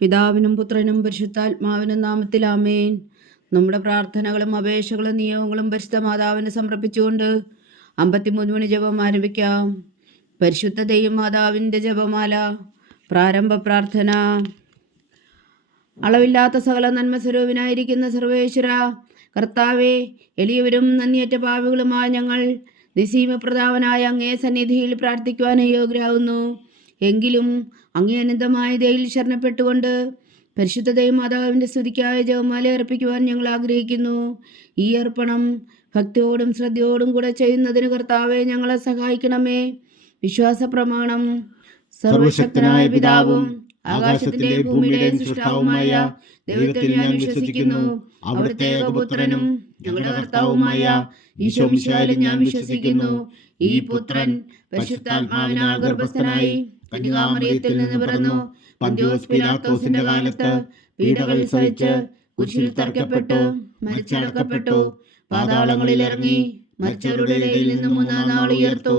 പിതാവിനും പുത്രനും പരിശുദ്ധാത്മാവിനും നാമത്തിൽ ആമേൻ. നമ്മുടെ പ്രാർത്ഥനകളും അപേക്ഷകളും നിയമങ്ങളും പരിശുദ്ധ മാതാവിന് സമർപ്പിച്ചുകൊണ്ട് 53 മണി ജപം ആരംഭിക്കാം. പരിശുദ്ധ ദൈവമാതാവിൻ്റെ ജപമാല. പ്രാരംഭ പ്രാർത്ഥന. അളവില്ലാത്ത സകല നന്മസ്വരൂപനായിരിക്കുന്ന സർവേശ്വര കർത്താവെ, എളിയവരും നന്ദിയേറ്റ പാപികളുമായ ഞങ്ങൾ നിസ്സീമപ്രതാപനായ അങ്ങേ സന്നിധിയിൽ പ്രാർത്ഥിക്കുവാൻ യോഗ്യരാകുന്നു. എങ്കിലും അങ്ങേ അനന്തമായ ദയയിൽ ശരണപ്പെട്ടുകൊണ്ട് പരിശുദ്ധ ദൈവമാതാവിൻ്റെ സ്തുതിക്കായ ജപമാല അർപ്പിക്കുവാൻ ഞങ്ങൾ ആഗ്രഹിക്കുന്നു. ഈ അർപ്പണം ഭക്തിയോടും ശ്രദ്ധയോടും കൂടെ ചെയ്യുന്നതിന് കർത്താവെ ഞങ്ങളെ സഹായിക്കണമേ. വിശ്വാസ പ്രമാണം. സർവശക്തനായ പിതാവും ആകാശത്തിന്റെയും ഭൂമിയുടെയും സൃഷ്ടാവുമായ ദൈവത്തിൽ ഞാൻ വിശ്വസിക്കുന്നു. അവിടുത്തെ ഏകപുത്രനും ഞങ്ങളുടെ കർത്താവുമായ ഈശോ മിശിഹായിലും ഞാൻ വിശ്വസിക്കുന്നു. ഈ പുത്രൻ പരിശുദ്ധാത്മാവിനാൽ ഗർഭസ്ഥനായി കന്യകാമറിയത്തിൽ നിന്ന് പിറന്നു. പന്തിയോസ് പിലാത്തോസിന്റെ കാലത്ത് പീഡകൾ സഹിച്ച് കുരിശിൽ തറയ്ക്കപ്പെട്ടു, മരിച്ചടക്കപ്പെട്ടു, പാതാളങ്ങളിൽ ഇറങ്ങി, മരിച്ചവരുടെ ഇടയിൽ നിന്ന് മൂന്നാം നാൾ ഉയർത്തു,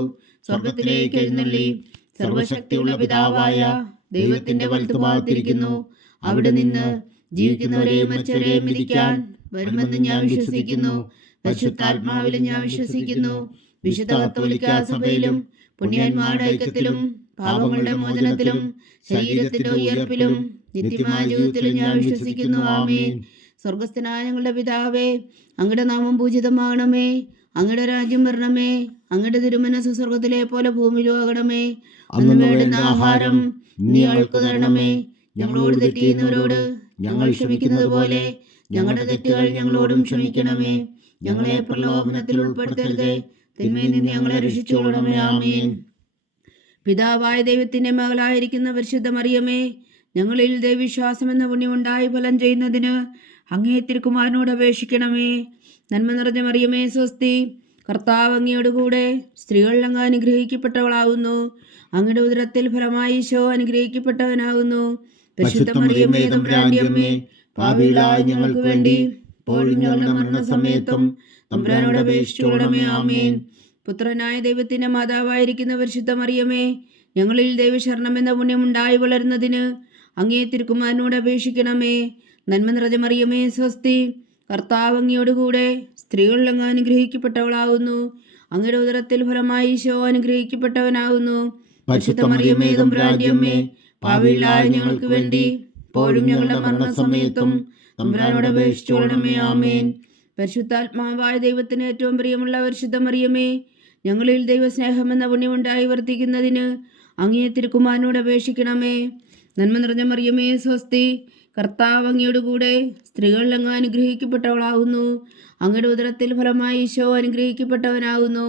സ്വർഗത്തിലേക്ക് എഴുന്നള്ളി, സർവശക്തിയുള്ള പിതാവായ ദൈവത്തിന്റെ വലത്തുഭാഗത്തിരിക്കുന്നു. അവിടെ നിന്ന് ജീവിക്കുന്നവരെയും മരിച്ചവരെയും വിധിക്കാൻ വരുമെന്ന് ഞാൻ വിശ്വസിക്കുന്നു. പരിശുദ്ധാത്മാവിലും ഞാൻ വിശ്വസിക്കുന്നു. വിശുദ്ധ കത്തോലിക്കാ സഭയിലും പുണ്യന്മാരുടെ ഐക്യത്തിലും പാപങ്ങളുടെ മോചനത്തിലും ശരീരത്തിന്റെ ഉയർപ്പിലും നിത്യമായ ജീവിതത്തിലും ഞാൻ വിശ്വസിക്കുന്നു. ആമേൻ. സ്വർഗസ്ഥനായ ഞങ്ങളുടെ പിതാവേ, അങ്ങയുടെ നാമം പൂജിതമാകണമേ. അങ്ങയുടെ രാജ്യം വരണമേ. അങ്ങയുടെ തിരുമനസ്സ് സ്വർഗത്തിലെ പോലെ ഭൂമിയിലും ആകണമേ. അന്ന് വേണ്ടുന്ന ആഹാരം നീ ഞങ്ങൾക്ക് തരണമേ. ഞങ്ങളോട് തെറ്റ് ചെയ്യുന്നവരോട് ഞങ്ങൾ ക്ഷമിക്കുന്നത് പോലെ ഞങ്ങളുടെ തെറ്റുകൾ ഞങ്ങളോടും ക്ഷമിക്കണമേ. ഞങ്ങളെ പ്രലോഭനത്തിൽ ഉൾപ്പെടുത്തരുതേ, തിന്മയിൽ നിന്ന് ഞങ്ങളെ രക്ഷിച്ചുകൊള്ളണമേ. ആമേൻ. പിതാവായ ദൈവത്തിന്റെ മകളായിരിക്കുന്ന പരിശുദ്ധ മറിയമേ, ഞങ്ങളിൽ ദൈവവിശ്വാസം എന്ന പുണ്യമുണ്ടായി ഫലം ചെയ്യുന്നതിന് അങ്ങേ തിരുക്കുമാരനോട് അപേക്ഷിക്കണമേ. നന്മ നിറഞ്ഞ മറിയമേ സ്വസ്തി, കർത്താവ് അങ്ങയോടുകൂടെ സ്ത്രീകൾ അങ്ങ് അനുഗ്രഹിക്കപ്പെട്ടവളാകുന്നു. അങ്ങയുടെ ഉദരത്തിൽ ഫലമായി ഈശോ അനുഗ്രഹിക്കപ്പെട്ടവനാകുന്നു. പരിശുദ്ധ മറിയമേ തമ്പുരാന്റെ അമ്മേ, പാപികളായ ഞങ്ങൾക്ക് വേണ്ടി ഇപ്പോഴും ഞങ്ങളുടെ മരണസമയത്തും തമ്പുരാനോട് അപേക്ഷിച്ചുകൊള്ളണമേ. ആമേൻ. പുത്രനായ ദൈവത്തിന്റെ മാതാവായിരിക്കുന്ന പരിശുദ്ധ മറിയമേ, ഞങ്ങളിൽ ദൈവശരണം എന്ന പുണ്യമുണ്ടായി വളരുന്നതിന് അങ്ങേ തിരുക്കുമാരനോട് അപേക്ഷിക്കണമേ. നന്മ നിറഞ്ഞ മറിയമേ സ്വസ്തി, കർത്താവ് അങ്ങയോടുകൂടെ സ്ത്രീകൾ അങ്ങ് അനുഗ്രഹിക്കപ്പെട്ടവളാകുന്നു. അങ്ങയുടെ ഉദരത്തിൽ ഫലമായി ഈശോ അനുഗ്രഹിക്കപ്പെട്ടവനാകുന്നു. പരിശുദ്ധ മറിയമേ തമ്പുരാന്റെ അമ്മേ, പാപികളായ ഞങ്ങൾക്ക് വേണ്ടി ഇപ്പോഴും ഞങ്ങളുടെ മരണസമയത്തും തമ്പുരാനോട് അപേക്ഷിച്ചുകൊള്ളണമേ. ആമേൻ. പരിശുദ്ധാത്മാവായ ദൈവത്തിന് ഏറ്റവും പ്രിയമുള്ള പരിശുദ്ധ മറിയമേ, ഞങ്ങളിൽ ദൈവസ്നേഹം എന്ന പുണ്യമുണ്ടായി വർത്തിക്കുന്നതിന് അങ്ങേ തിരുക്കുമാരനോട് അപേക്ഷിക്കണമേ. നന്മ നിറഞ്ഞ മറിയമേ സ്വസ്തി, കർത്താവ് അങ്ങയോടുകൂടെ സ്ത്രീകൾ അങ്ങ് അനുഗ്രഹിക്കപ്പെട്ടവളാകുന്നു. അങ്ങയുടെ ഉദരത്തിൽ ഫലമായി ഈശോ അനുഗ്രഹിക്കപ്പെട്ടവനാകുന്നു.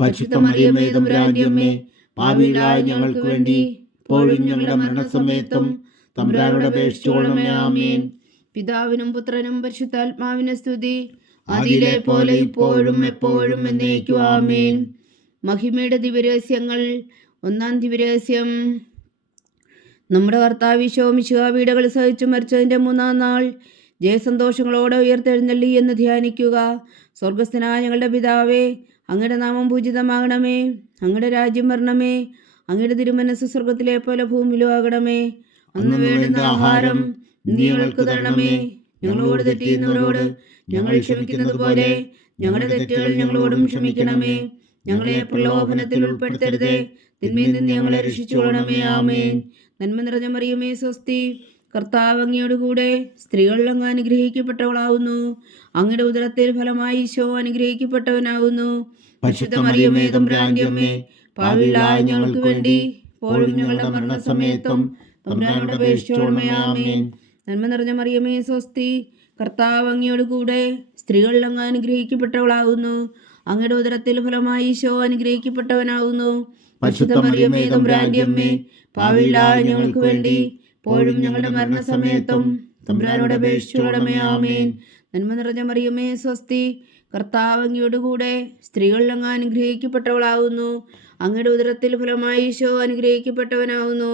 പരിശുദ്ധ മറിയമേ തമ്പുരാന്റെ അമ്മേ, പാപികളായ ഞങ്ങൾക്ക് വേണ്ടി ഇപ്പോഴും ഞങ്ങളുടെ മരണസമയത്തും തമ്പുരാനോട് അപേക്ഷിച്ചുകൊള്ളണമേ. ആമേൻ. പിതാവിനും പുത്രനും പരിശുദ്ധാത്മാവിനും സ്തുതി, അതിലെ പോലെ ഇപ്പോഴും എപ്പോഴും എന്നേക്കും. ആമേൻ. മഹിമയുടെ ദിവ്യരഹസ്യങ്ങൾ. ഒന്നാം ദിവ്യരഹസ്യം. നമ്മുടെ കർത്താവ് ഈശോ മിശിഹാ പീഡകൾ സഹിച്ചു മരിച്ചതിൻ്റെ മൂന്നാം നാൾ ജയസന്തോഷങ്ങളോടെ ഉയർത്തെഴുന്നള്ളി എന്ന് ധ്യാനിക്കുക. സ്വർഗസ്ഥനായ ഞങ്ങളുടെ പിതാവേ, അങ്ങയുടെ നാമം പൂജിതമാകണമേ. അങ്ങയുടെ രാജ്യം വരണമേ. അങ്ങയുടെ തിരുമനസ്സ് സ്വർഗത്തിലെ പോലെ ഭൂമിയിലും ആകണമേ. അന്ന് വേണ്ടുന്ന ആഹാരം നീ ഞങ്ങൾക്ക് തരണമേ. ഞങ്ങളോട് തെറ്റ് ചെയ്യുന്നവരോട് ഞങ്ങൾ ക്ഷമിക്കുന്നത് പോലെ ഞങ്ങളുടെ തെറ്റുകൾ ഞങ്ങളോടും ക്ഷമിക്കണമേ. ഞങ്ങളെ പ്രലോഭനത്തിൽ ഉൾപ്പെടുത്തരുതേ, തിന്മയിൽ നിന്ന് ഞങ്ങളെ രക്ഷിച്ചുകൊള്ളണമേ. ആമേൻ. നന്മ നിറഞ്ഞ മറിയമേ സ്വസ്തി, കർത്താവ് അങ്ങയോടുകൂടെ സ്ത്രീകൾ അങ്ങ് അനുഗ്രഹിക്കപ്പെട്ടവളാകുന്നു. അങ്ങയുടെ ഉദരത്തിൽ ഫലമായി ഈശോ അനുഗ്രഹിക്കപ്പെട്ടവനാകുന്നു. പരിശുദ്ധ മറിയമേ തമ്പുരാന്റെ അമ്മേ, പാപികളായ ഞങ്ങൾക്ക് വേണ്ടി ഇപ്പോഴും ഞങ്ങളുടെ മരണസമയത്തും തമ്പുരാനോട് അപേക്ഷിച്ചുകൊള്ളണമേ. ആമേൻ. നന്മ നിറഞ്ഞ മറിയമേ സ്വസ്തി, കർത്താവ് അങ്ങയോടുകൂടെ സ്ത്രീകൾ അങ്ങ് അനുഗ്രഹിക്കപ്പെട്ടവളാകുന്നു. അങ്ങയുടെ ഉദരത്തിൽ ഫലമായി ഈശോ അനുഗ്രഹിക്കപ്പെട്ടവനാകുന്നു. പരിശുദ്ധ മറിയമേ തമ്പുരാന്റെ അമ്മേ, പാപികളായ ഞങ്ങൾക്ക് വേണ്ടി ഇപ്പോഴും ഞങ്ങളുടെ മരണസമയത്തും തമ്പുരാനോട് അപേക്ഷിച്ചുകൊള്ളണമേ. ആമേൻ. നന്മ നിറഞ്ഞ മറിയമേ സ്വസ്തി, കർത്താവ് അങ്ങയോടുകൂടെ സ്ത്രീകൾ അങ്ങ് അനുഗ്രഹിക്കപ്പെട്ടവളാകുന്നു. അങ്ങയുടെ ഉദരത്തിൽ ഫലമായി ഈശോ അനുഗ്രഹിക്കപ്പെട്ടവനാകുന്നു.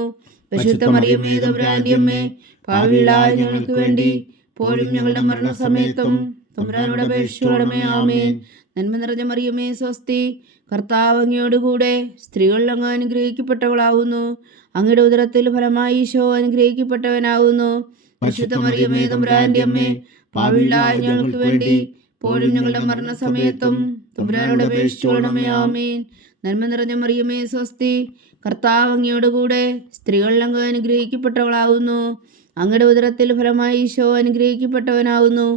പരിശുദ്ധ മറിയമേ തമ്പുരാന്റെ അമ്മേ, പാപികളായ ഞങ്ങൾക്ക് വേണ്ടി ഇപ്പോഴും ഞങ്ങളുടെ മരണസമയത്തും തമ്പുരാനോട് അപേക്ഷിച്ചുകൊള്ളണമേ. ആമേൻ. നന്മ നിറഞ്ഞ മറിയമേ സ്വസ്തി, കർത്താവ് അങ്ങയോടുകൂടെ സ്ത്രീകൾ അങ്ങ് അനുഗ്രഹിക്കപ്പെട്ടവളാകുന്നു. അങ്ങയുടെ ഉദരത്തിൽ ഫലമായി ഈശോ അനുഗ്രഹിക്കപ്പെട്ടവനാകുന്നു. പരിശുദ്ധ മറിയമേ തമ്പുരാന്റെ അമ്മേ, പാപികളായ ഞങ്ങൾക്ക് വേണ്ടി ഇപ്പോഴും ഞങ്ങളുടെ മരണസമയത്തും തമ്പുരാനോട് അപേക്ഷിച്ചുകൊള്ളണമേ. ആമേൻ. നന്മ നിറഞ്ഞ മറിയമേ സ്വസ്തി, കർത്താവ് അങ്ങയോടുകൂടെ സ്ത്രീകളിൽ അങ്ങ് അനുഗ്രഹിക്കപ്പെട്ടവളാകുന്നു. അങ്ങയുടെ ഉദരത്തിൽ ഫലമായി ഈശോ അനുഗ്രഹിക്കപ്പെട്ടവനാകുന്നു.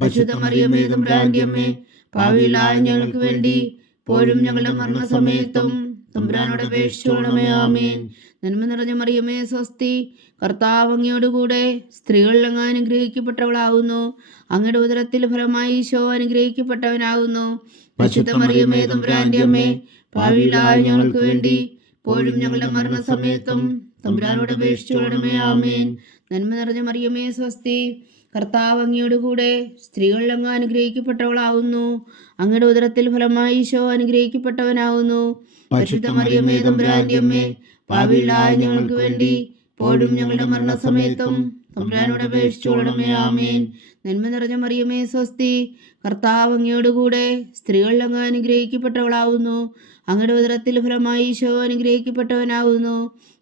പരിശുദ്ധ മറിയമേ തമ്പുരാന്റെ അമ്മേ, പാപികളായ ഞങ്ങൾക്ക് വേണ്ടി ഇപ്പോഴും ഞങ്ങളുടെ മരണസമയത്തും തമ്പുരാനോട് അപേക്ഷിച്ചുകൊള്ളണമേ. ആമേൻ. നന്മ നിറഞ്ഞ മറിയമേ സ്വസ്തി, കർത്താവ് അങ്ങയോടുകൂടെ സ്ത്രീകളിൽ അങ്ങ് അനുഗ്രഹിക്കപ്പെട്ടവളാകുന്നു. അങ്ങയുടെ ഉദരത്തിൽ ഫലമായി ഈശോ അനുഗ്രഹിക്കപ്പെട്ടവനാകുന്നു. പരിശുദ്ധ മറിയമേ തമ്പുരാന്റെ അമ്മേ, പാപികളായ ഞങ്ങൾക്ക് വേണ്ടി ഇപ്പോഴും ഞങ്ങളുടെ മരണസമയത്തും തമ്പുരാനോട് അപേക്ഷിച്ചുകൊള്ളണമേ. ആമേൻ. നന്മ നിറഞ്ഞ മറിയമേ സ്വസ്തി, കർത്താവ് അങ്ങയോടുകൂടെ സ്ത്രീകളിൽ അങ്ങ് അനുഗ്രഹിക്കപ്പെട്ടവളാകുന്നു. അങ്ങയുടെ ഉദരത്തിൽ ഫലമായി ഈശോ അനുഗ്രഹിക്കപ്പെട്ടവനാകുന്നു. പരിശുദ്ധ മറിയമേ തമ്പുരാന്റെ അമ്മേ, പാപികളായ ഞങ്ങൾക്ക് വേണ്ടി ഇപ്പോഴും ഞങ്ങളുടെ മരണസമയത്തും തമ്പുരാനോട് അപേക്ഷിച്ചുകൊള്ളണമേ. ആമേൻ. നന്മ നിറഞ്ഞ മറിയമേ സ്വസ്തി, കർത്താവ് അങ്ങയോടുകൂടെ സ്ത്രീകളിൽ അങ്ങ് അനുഗ്രഹിക്കപ്പെട്ടവളാകുന്നു. അങ്ങയുടെ ഉദരത്തിൽ ഫലമായി ഈശോ അനുഗ്രഹിക്കപ്പെട്ടവനാകുന്നു.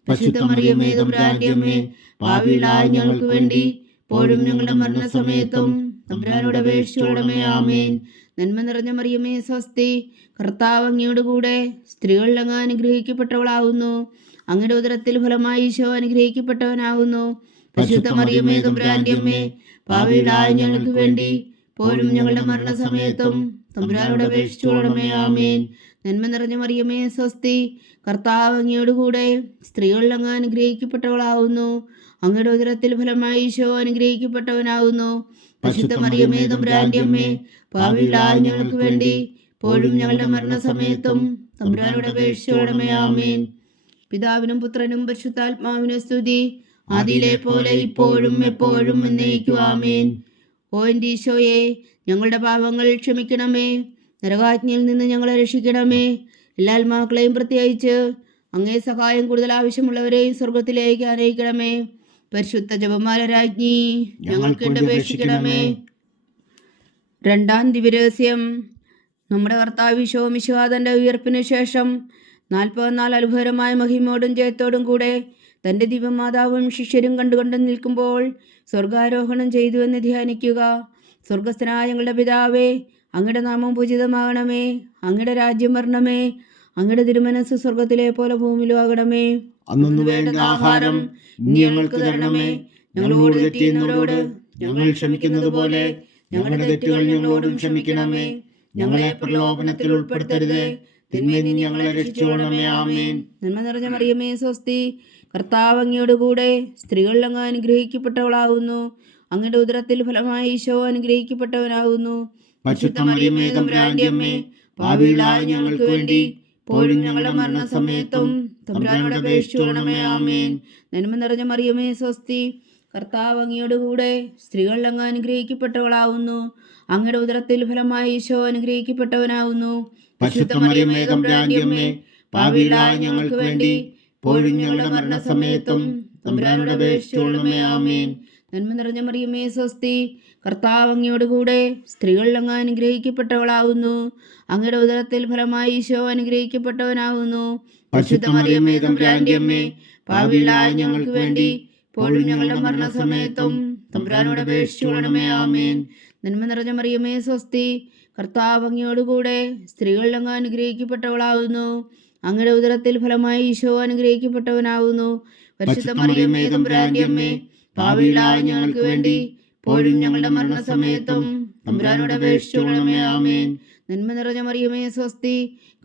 പരിശുദ്ധ മറിയമേ തമ്പുരാന്റെ അമ്മേ, പാപികളായ ഞങ്ങൾക്ക് വേണ്ടി ഇപ്പോഴും ഞങ്ങളുടെ മരണസമയത്തും തമ്പുരാനോട് അപേക്ഷിച്ചുകൊള്ളണമേ. ആമേൻ. നന്മ നിറഞ്ഞ മറിയമേ സ്വസ്തി, കർത്താവ് അങ്ങയോടുകൂടെ സ്ത്രീകളിൽ അങ്ങ് അനുഗ്രഹിക്കപ്പെട്ടവളാകുന്നു. അങ്ങയുടെ ഉദരത്തിൽ ഫലമായി ഈശോ അനുഗ്രഹിക്കപ്പെട്ടവനാകുന്നു. പരിശുദ്ധ മറിയമേ തമ്പുരാന്റെ അമ്മേ, പാപികളായ ഞങ്ങൾക്ക് വേണ്ടി ഇപ്പോഴും ഞങ്ങളുടെ മരണസമയത്തും തമ്പുരാനോട് അപേക്ഷിച്ചുകൊള്ളണമേ. ആമേൻ. നന്മ നിറഞ്ഞ മറിയമേ സ്വസ്തി, കർത്താവ് അങ്ങയോടുകൂടെ സ്ത്രീകളിൽ അങ്ങ് അനുഗ്രഹിക്കപ്പെട്ടവളാകുന്നു. അങ്ങയുടെ ഉദരത്തിൽ ഫലമായി ഈശോ അനുഗ്രഹിക്കപ്പെട്ടവനാകുന്നു. പരിശുദ്ധ മറിയമേ തമ്പുരാന്റെ അമ്മേ, പാപികളായ ഞങ്ങൾക്ക് വേണ്ടി ഇപ്പോഴും ഞങ്ങളുടെ മരണസമയത്തും തമ്പുരാനോട് അപേക്ഷിച്ചുകൊള്ളണമേ. ആമേൻ. പിതാവിനും പുത്രനും പരിശുദ്ധാത്മാവിനും സ്തുതി, ആദിയിലെ പോലെ ഇപ്പോഴും എപ്പോഴും എന്നേക്കും. ആമേൻ. ഓ എൻ്റെ ഈശോയെ, ഞങ്ങളുടെ പാപങ്ങൾ ക്ഷമിക്കണമേ. നരകാജ്ഞയിൽ നിന്ന് ഞങ്ങളെ രക്ഷിക്കണമേ. എല്ലാ ആത്മാക്കളെയും പ്രത്യേകിച്ച് അങ്ങേ സഹായം കൂടുതൽ ആവശ്യമുള്ളവരെയും സ്വർഗത്തിലേക്ക് ആനയിക്കണമേ. പരിശുദ്ധ ജപമാല രാജ്ഞി, ഞങ്ങൾക്ക് അപേക്ഷിക്കണമേ. രണ്ടാം ദിവ്യരഹസ്യം. നമ്മുടെ കർത്താവ് ഈശോ മിശിഹാ തൻ്റെ ഉയർപ്പിന് ശേഷം 44 അത്ഭുതകരമായ മഹിമയോടും ജയത്തോടും കൂടെ തൻ്റെ ദിവ്യമാതാവും ശിഷ്യരും കണ്ടുകൊണ്ട് നിൽക്കുമ്പോൾ സ്വർഗാരോഹണം ചെയ്തു എന്ന് ധ്യാനിക്കുക. സ്വർഗസ്ഥനായ ഞങ്ങളുടെ പിതാവേ, അങ്ങയുടെ നാമം പൂജിതമാകണമേ. അങ്ങയുടെ രാജ്യം വരണമേ. അങ്ങയുടെ തിരുമനസ് സ്വർഗത്തിലെ പോലെ ഭൂമിയിലും ആകണമേ. അന്നു വേണ്ട ആഹാരം ഞങ്ങൾക്ക് തരണമേ. ഞങ്ങളോട് തെറ്റിയുന്നവരോട് ഞങ്ങൾ ക്ഷമിക്കുന്നത് പോലെ ഞങ്ങളുടെ തെറ്റുകൾ ഞങ്ങളോടും ക്ഷമിക്കണമേ. ഞങ്ങളെ പ്രലോഭനത്തിൽ ഉൾപ്പെടുത്തരുതേ, തിന്മയിൽ നിന്ന് ഞങ്ങളെ രക്ഷിച്ചുകൊള്ളണമേ. ആമേൻ. നന്മ നിറഞ്ഞ മറിയമേ സ്വസ്തി, കർത്താവ് അങ്ങയോടുകൂടെ സ്ത്രീകളിൽ അങ്ങ് അനുഗ്രഹിക്കപ്പെട്ടവളാകുന്നു. അങ്ങയുടെ ഉദരത്തിൽ ഫലമായി ഈശോ അനുഗ്രഹിക്കപ്പെട്ടവനാകുന്നു. പരിശുദ്ധ മറിയമേ തമ്പുരാന്റെ അമ്മേ, പാപികളായ ഞങ്ങൾക്ക് വേണ്ടി ഇപ്പോഴും ഞങ്ങളുടെ മരണസമയത്തും തമ്പുരാനോട് അപേക്ഷിച്ചുകൊള്ളണമേ. ആമേൻ. നന്മ നിറഞ്ഞ മറിയമേ സ്വസ്തി, കർത്താവ് അങ്ങയോടുകൂടെ സ്ത്രീകളിൽ അങ്ങ് അനുഗ്രഹിക്കപ്പെട്ടവളാകുന്നു. അങ്ങയുടെ ഉദരത്തിൽ ഫലമായി ഈശോ അനുഗ്രഹിക്കപ്പെട്ടവനാകുന്നു. പരിശുദ്ധ മറിയമേ തമ്പുരാന്റെ അമ്മേ, പാപികളായ ഞങ്ങൾക്ക് വേണ്ടി ഇപ്പോഴും ഞങ്ങളുടെ മരണസമയത്തും തമ്പുരാനോട് അപേക്ഷിച്ചുകൊള്ളണമേ. ആമേൻ. നന്മ നിറഞ്ഞ മറിയമേ സ്വസ്തി, കർത്താവ് അങ്ങയോടുകൂടെ സ്ത്രീകളിൽ അങ്ങ് അനുഗ്രഹിക്കപ്പെട്ടവളാകുന്നു. അങ്ങയുടെ ഉദരത്തിൽ ഫലമായി ഈശോ അനുഗ്രഹിക്കപ്പെട്ടവനാകുന്നു. പരിശുദ്ധ മറിയമേ തമ്പുരാന്റെ അമ്മേ, പാപികളായ ഞങ്ങൾക്ക് വേണ്ടി ഇപ്പോഴും ഞങ്ങളുടെ മരണസമയത്തും തമ്പുരാനോട് അപേക്ഷിച്ചുകൊള്ളണമേ. ആമേൻ. നന്മ നിറഞ്ഞ മറിയമേ സ്വസ്തി, കർത്താവ് അങ്ങയോടുകൂടെ സ്ത്രീകളിൽ അങ്ങ് അനുഗ്രഹിക്കപ്പെട്ടവളാകുന്നു. അങ്ങയുടെ ഉദരത്തിൽ ഫലമായി ഈശോ അനുഗ്രഹിക്കപ്പെട്ടവനാകുന്നു. പരിശുദ്ധ മറിയമേ തമ്പുരാന്റെ അമ്മേ, പാപികളായ ഞങ്ങൾക്ക് വേണ്ടി ഇപ്പോഴും ഞങ്ങളുടെ മരണസമയത്തും തമ്പുരാനോട് അപേക്ഷിച്ചുകൊള്ളണമേ. ആമേൻ. നന്മ നിറഞ്ഞ മറിയമേ സ്വസ്തി,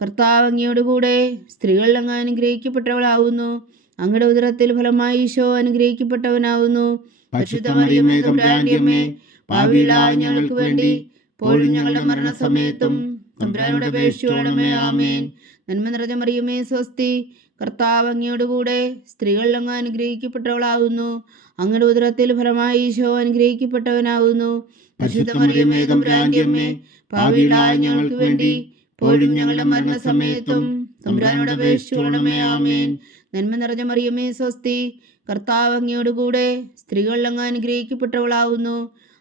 കർത്താവ് അങ്ങയോടുകൂടെ സ്ത്രീകളിൽ അങ്ങ് അനുഗ്രഹിക്കപ്പെട്ടവളാകുന്നു. അങ്ങയുടെ ഉദരത്തിൽ ഫലമായി ഈശോ അനുഗ്രഹിക്കപ്പെട്ടവനാകുന്നു. പരിശുദ്ധ മറിയമേ തമ്പുരാന്റെ അമ്മേ, പാപികളായ ഞങ്ങൾക്ക് വേണ്ടി ഇപ്പോഴും ഞങ്ങളുടെ മരണസമയത്തും തമ്പുരാനോട് അപേക്ഷിച്ചുകൊള്ളണമേ. ആമേൻ. നന്മ നിറഞ്ഞ മറിയമേ സ്വസ്തി, കർത്താവ് അങ്ങയോടുകൂടെ സ്ത്രീകളിൽ അങ്ങ് അനുഗ്രഹിക്കപ്പെട്ടവളാകുന്നു. അങ്ങയുടെ ഉദരത്തിൽ ഫലമായി ഈശോ അനുഗ്രഹിക്കപ്പെട്ടവനാകുന്നു. പരിശുദ്ധ മറിയമേ തമ്പുരാന്റെ അമ്മേ, പാപികളായ ഞങ്ങൾക്ക് വേണ്ടി ഇപ്പോഴും ഞങ്ങളുടെ മരണസമയത്തും തമ്പുരാനോട് അപേക്ഷിച്ചുകൊള്ളണമേ. ആമേൻ. നന്മ നിറഞ്ഞ മറിയമേ സ്വസ്തി, കർത്താവ് അങ്ങയോടുകൂടെ സ്ത്രീകളിൽ അങ്ങ് അനുഗ്രഹിക്കപ്പെട്ടവളാകുന്നു.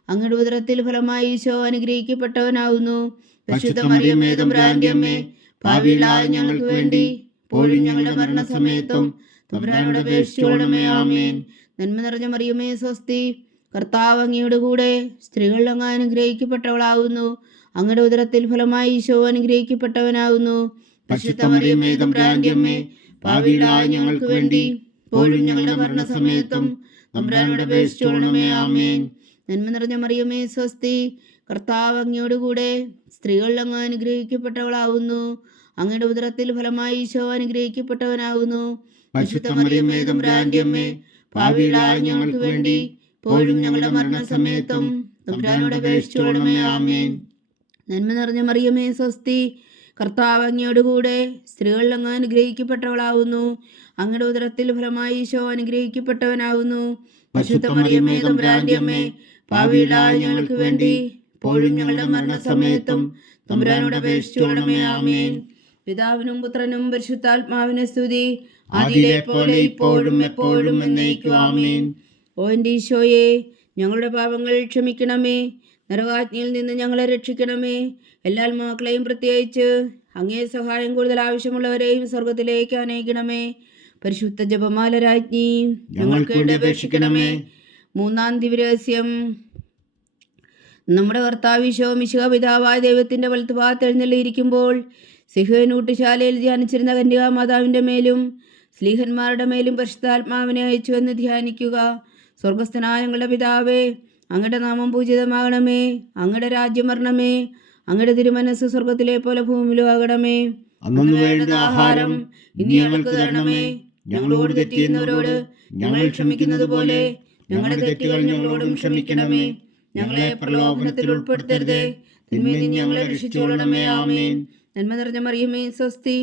അങ്ങയുടെ ഉദരത്തിൽ ഫലമായി ഈശോ അനുഗ്രഹിക്കപ്പെട്ടവനാകുന്നു. പരിശുദ്ധ മറിയമേ തമ്പുരാന്റെ അമ്മേ, പാപികളായ ഞങ്ങൾക്ക് വേണ്ടി ഇപ്പോഴും ഞങ്ങളുടെ മരണസമയത്തും തമ്പുരാനോട് അപേക്ഷിച്ചുകൊള്ളണമേ. ആമേൻ. നന്മ നിറഞ്ഞ മറിയമേ സ്വസ്തി, കർത്താവ് അങ്ങയുടെ കൂടെ സ്ത്രീകൾ അങ്ങ് അനുഗ്രഹിക്കപ്പെട്ടവളാകുന്നു. അങ്ങയുടെ ഉദരത്തിൽ ഫലമായി ഈശോ അനുഗ്രഹിക്കപ്പെട്ടവനാകുന്നു. പരിശുദ്ധ മറിയമേ തമ്പുരാന്റെ അമ്മേ, പാപികളായ ഞങ്ങൾക്ക് വേണ്ടി ഇപ്പോഴും ഞങ്ങളുടെ മരണസമയത്തും തമ്പുരാനോട് അപേക്ഷിച്ചുകൊള്ളണമേ. ആമേൻ. നന്മ നിറഞ്ഞ മറിയമേ സ്വസ്തി, കർത്താവ് അങ്ങയോട് കൂടെ സ്ത്രീകൾ അങ്ങ് അനുഗ്രഹിക്കപ്പെട്ടവളാകുന്നു. അങ്ങയുടെ ഉദരത്തിൽ ഫലമായി ഈശോ അനുഗ്രഹിക്കപ്പെട്ടവനാകുന്നു. പരിശുദ്ധ മറിയമേ തമ്പുരാന്റെ അമ്മേ, പാപികളായ ഞങ്ങൾക്ക് വേണ്ടി ഇപ്പോഴും ഞങ്ങളുടെ മരണസമയത്തും തമ്പുരാനോട് അപേക്ഷിച്ചുകൊള്ളണമേ. ആമേൻ. നന്മ നിറഞ്ഞ മറിയമേ സ്വസ്തി, കർത്താവ് അങ്ങയോട് കൂടെ സ്ത്രീകൾ അങ്ങ് അനുഗ്രഹിക്കപ്പെട്ടവളാകുന്നു. അങ്ങയുടെ ഉദരത്തിൽ ഫലമായി ഈശോ അനുഗ്രഹിക്കപ്പെട്ടവനാകുന്നു. പരിശുദ്ധ മറിയമേ തമ്പുരാന്റെ അമ്മേ, പാപികളായ ഞങ്ങൾക്ക് വേണ്ടി ഇപ്പോഴും ഞങ്ങളുടെ മരണസമയത്തും തമ്പുരാനോട് അപേക്ഷിച്ചുകൊള്ളണമേ. ആമേൻ. പിതാവിനും പുത്രനും പരിശുദ്ധാത്മാവിനും സ്തുതി, ആദിയിലെ പോലെ ഇപ്പോഴും എപ്പോഴും എന്നേക്കും. ആമേൻ. ഓ എൻ്റെ ഈശോയെ, ഞങ്ങളുടെ പാപങ്ങൾ ക്ഷമിക്കണമേ. നരകാജ്ഞയിൽ നിന്ന് ഞങ്ങളെ രക്ഷിക്കണമേ. എല്ലാ ആത്മാക്കളെയും പ്രത്യേകിച്ച് അങ്ങേ സഹായം കൂടുതൽ ആവശ്യമുള്ളവരെയും സ്വർഗത്തിലേക്ക് അനയിക്കണമേ. പരിശുദ്ധ ജപമാല രാജ്ഞി, ഞങ്ങൾക്ക് വേണ്ടി അപേക്ഷിക്കണമേ. മൂന്നാം ദിവ്യരഹസ്യം. നമ്മുടെ കർത്താവ് ഈശോ മിശിഹ പിതാവായ ദൈവത്തിൻ്റെ വലത്തുഭാഗത്ത് എഴുന്നള്ളിയിരിക്കുമ്പോൾ സിഹോനൂട്ടുശാലയിൽ ധ്യാനിച്ചിരുന്ന കന്യകാമാതാവിൻ്റെ മേലും സ്ലീഹന്മാരുടെ മേലും പരിശുദ്ധാത്മാവിനെ അയച്ചുവെന്ന് ധ്യാനിക്കുക. സ്വർഗസ്ഥനായ ഞങ്ങളുടെ പിതാവേ, അങ്ങയുടെ നാമം പൂജിതമാകണമേ. അങ്ങയുടെ രാജ്യം വരണമേ. അങ്ങയുടെ തിരുമനസ് സ്വർഗത്തിലെ പോലെ ഭൂമിയിലും ആകണമേ. അന്നു വേണ്ട ആഹാരം ഇനി ഞങ്ങൾക്ക് തരണമേ. ഞങ്ങളോട് തെറ്റിയുന്നവരോട് ഞങ്ങൾ ക്ഷമിക്കുന്നത് പോലെ ഞങ്ങളുടെ തെറ്റുകൾ ഞങ്ങളോടും ക്ഷമിക്കണമേ. ഞങ്ങളെ പ്രലോഭനത്തിൽ ഉൾപ്പെടുത്തരുതേ, തിന്മയിൽ നിന്ന് ഞങ്ങളെ രക്ഷിച്ചുകൊള്ളണമേ. ആമേൻ. നന്മ നിറഞ്ഞ മറിയമേ സ്വസ്തി,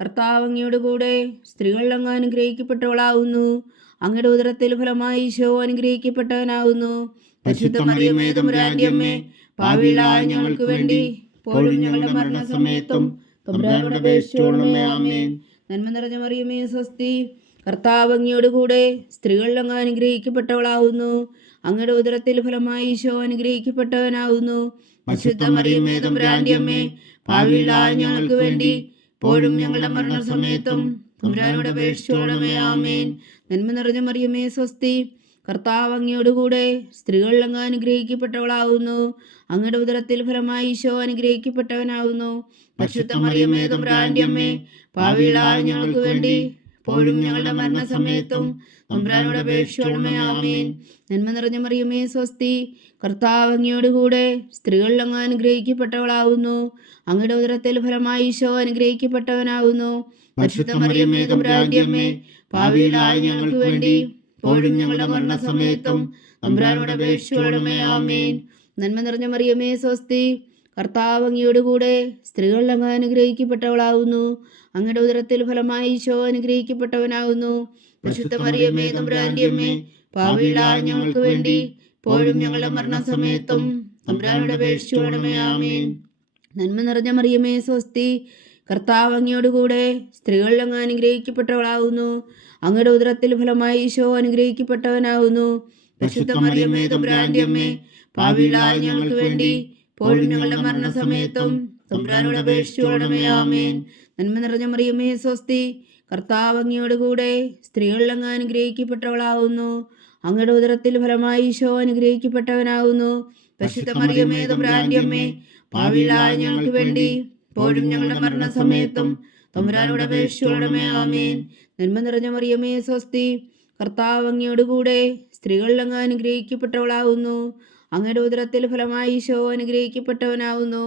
കർത്താവ് അങ്ങയുടെ കൂടെ സ്ത്രീകൾ അങ്ങ് അനുഗ്രഹിക്കപ്പെട്ടവളാകുന്നു. അങ്ങയുടെ ഉദരത്തിൽ ഫലമായി ഈശോ അനുഗ്രഹിക്കപ്പെട്ടവനാകുന്നു. പരിശുദ്ധ മറിയമേ തമ്പുരാന്റെ അമ്മേ, പാപികളായ ഞങ്ങൾക്ക് വേണ്ടി ഇപ്പോഴും ഞങ്ങളുടെ മരണസമയത്തും തമ്പുരാനോട് അപേക്ഷിച്ചുകൊള്ളണമേ. ആമേൻ. നന്മ നിറഞ്ഞ മറിയമേ സ്വസ്തി, കർത്താവ് അങ്ങയോട് കൂടെ സ്ത്രീകൾ അങ്ങ് അനുഗ്രഹിക്കപ്പെട്ടവളാകുന്നു. അങ്ങയുടെ ഉദരത്തിൽ ഫലമായി ഈശോ അനുഗ്രഹിക്കപ്പെട്ടവനാകുന്നു. പരിശുദ്ധ മറിയമേ തമ്പുരാന്റെ അമ്മേ, പാപികളായ ഞങ്ങൾക്ക് വേണ്ടി ഇപ്പോഴും ഞങ്ങളുടെ മരണസമയത്തും തമ്പുരാനോട് അപേക്ഷിച്ചുകൊള്ളണമേ. ആമേൻ. നന്മ നിറഞ്ഞ മറിയമേ സ്വസ്തി, കർത്താവ് അങ്ങയോട് കൂടെ സ്ത്രീകൾ അങ്ങ് അനുഗ്രഹിക്കപ്പെട്ടവളാകുന്നു. അങ്ങയുടെ ഉദരത്തിൽ ഫലമായി ഈശോ അനുഗ്രഹിക്കപ്പെട്ടവനാകുന്നു. പരിശുദ്ധ മറിയമേ തമ്പുരാന്റെ അമ്മേ, പാപികളായ ഞങ്ങൾക്ക് വേണ്ടി ഇപ്പോഴും ഞങ്ങളുടെ മരണസമയത്തും തമ്പുരാനോട് അപേക്ഷിച്ചുകൊള്ളണമേ. ആമേൻ. നന്മ നിറഞ്ഞ മറിയമേ സ്വസ്തി, കർത്താവ് അങ്ങയോട് കൂടെ സ്ത്രീകൾ അങ്ങ് അനുഗ്രഹിക്കപ്പെട്ടവളാകുന്നു. അങ്ങയുടെ ഉദരത്തിൽ ഫലമായി ഈശോ അനുഗ്രഹിക്കപ്പെട്ടവനാകുന്നു. പരിശുദ്ധ മറിയമേ തമ്പുരാന്റെ അമ്മേ, പാപികളായ ഞങ്ങൾക്ക് വേണ്ടി ഇപ്പോഴും ഞങ്ങളുടെ മരണസമയത്തും തമ്പുരാനോട് അപേക്ഷിച്ചുകൊള്ളണമേ. ആമേൻ. നന്മ നിറഞ്ഞ മറിയമേ സ്വസ്തി, കർത്താവ് അങ്ങയോട് കൂടെ സ്ത്രീകൾ അങ്ങ് അനുഗ്രഹിക്കപ്പെട്ടവളാകുന്നു. അങ്ങയുടെ ഉദരത്തിൽ ഫലമായി ഈശോ അനുഗ്രഹിക്കപ്പെട്ടവനാകുന്നു. പരിശുദ്ധ മറിയമേ തമ്പുരാന്റെ അമ്മേ, പാപികളായ ഞങ്ങൾക്ക് വേണ്ടി ഇപ്പോഴും ഞങ്ങളുടെ മരണസമയത്തും തമ്പുരാനോട് അപേക്ഷിച്ചുകൊള്ളണമേ. ആമേൻ. നന്മ നിറഞ്ഞ മറിയമേ സ്വസ്തി, കർത്താവ് അങ്ങയോട് കൂടെ സ്ത്രീകൾ അങ്ങ് അനുഗ്രഹിക്കപ്പെട്ടവളാകുന്നു. അങ്ങയുടെ ഉദരത്തിൽ ഫലമായി ഈശോ അനുഗ്രഹിക്കപ്പെട്ടവനാകുന്നു. പരിശുദ്ധ മറിയമേ തമ്പുരാന്റെ അമ്മേ, പാപികളായ ഞങ്ങൾക്ക് വേണ്ടി ഇപ്പോഴും ഞങ്ങളുടെ മരണസമയത്തും തമ്പുരാനോട് അപേക്ഷിച്ചുകൊള്ളണമേ. ആമേൻ. നന്മ നിറഞ്ഞ മറിയമേ സ്വസ്തി, കർത്താവ് അങ്ങയോട് കൂടെ സ്ത്രീകൾ അങ്ങ് അനുഗ്രഹിക്കപ്പെട്ടവളാകുന്നു. അങ്ങയുടെ ഉദരത്തിൽ ഫലമായി ഈശോ അനുഗ്രഹിക്കപ്പെട്ടവനാകുന്നു. പരിശുദ്ധ മറിയമേ തമ്പുരാന്റെ അമ്മേ, പാപികളായ ഞങ്ങൾക്ക് വേണ്ടി ഇപ്പോഴും ഞങ്ങളുടെ മരണസമയത്തും തമ്പുരാനോട് അപേക്ഷിച്ചുകൊള്ളണമേ. ആമേൻ. നന്മ നിറഞ്ഞ മറിയമേ സ്വസ്തി, കർത്താവ് അങ്ങയോട് കൂടെ സ്ത്രീകൾ അങ്ങ് അനുഗ്രഹിക്കപ്പെട്ടവളാകുന്നു. അങ്ങയുടെ ഉദരത്തിൽ ഫലമായി ഈശോ അനുഗ്രഹിക്കപ്പെട്ടവനാകുന്നു.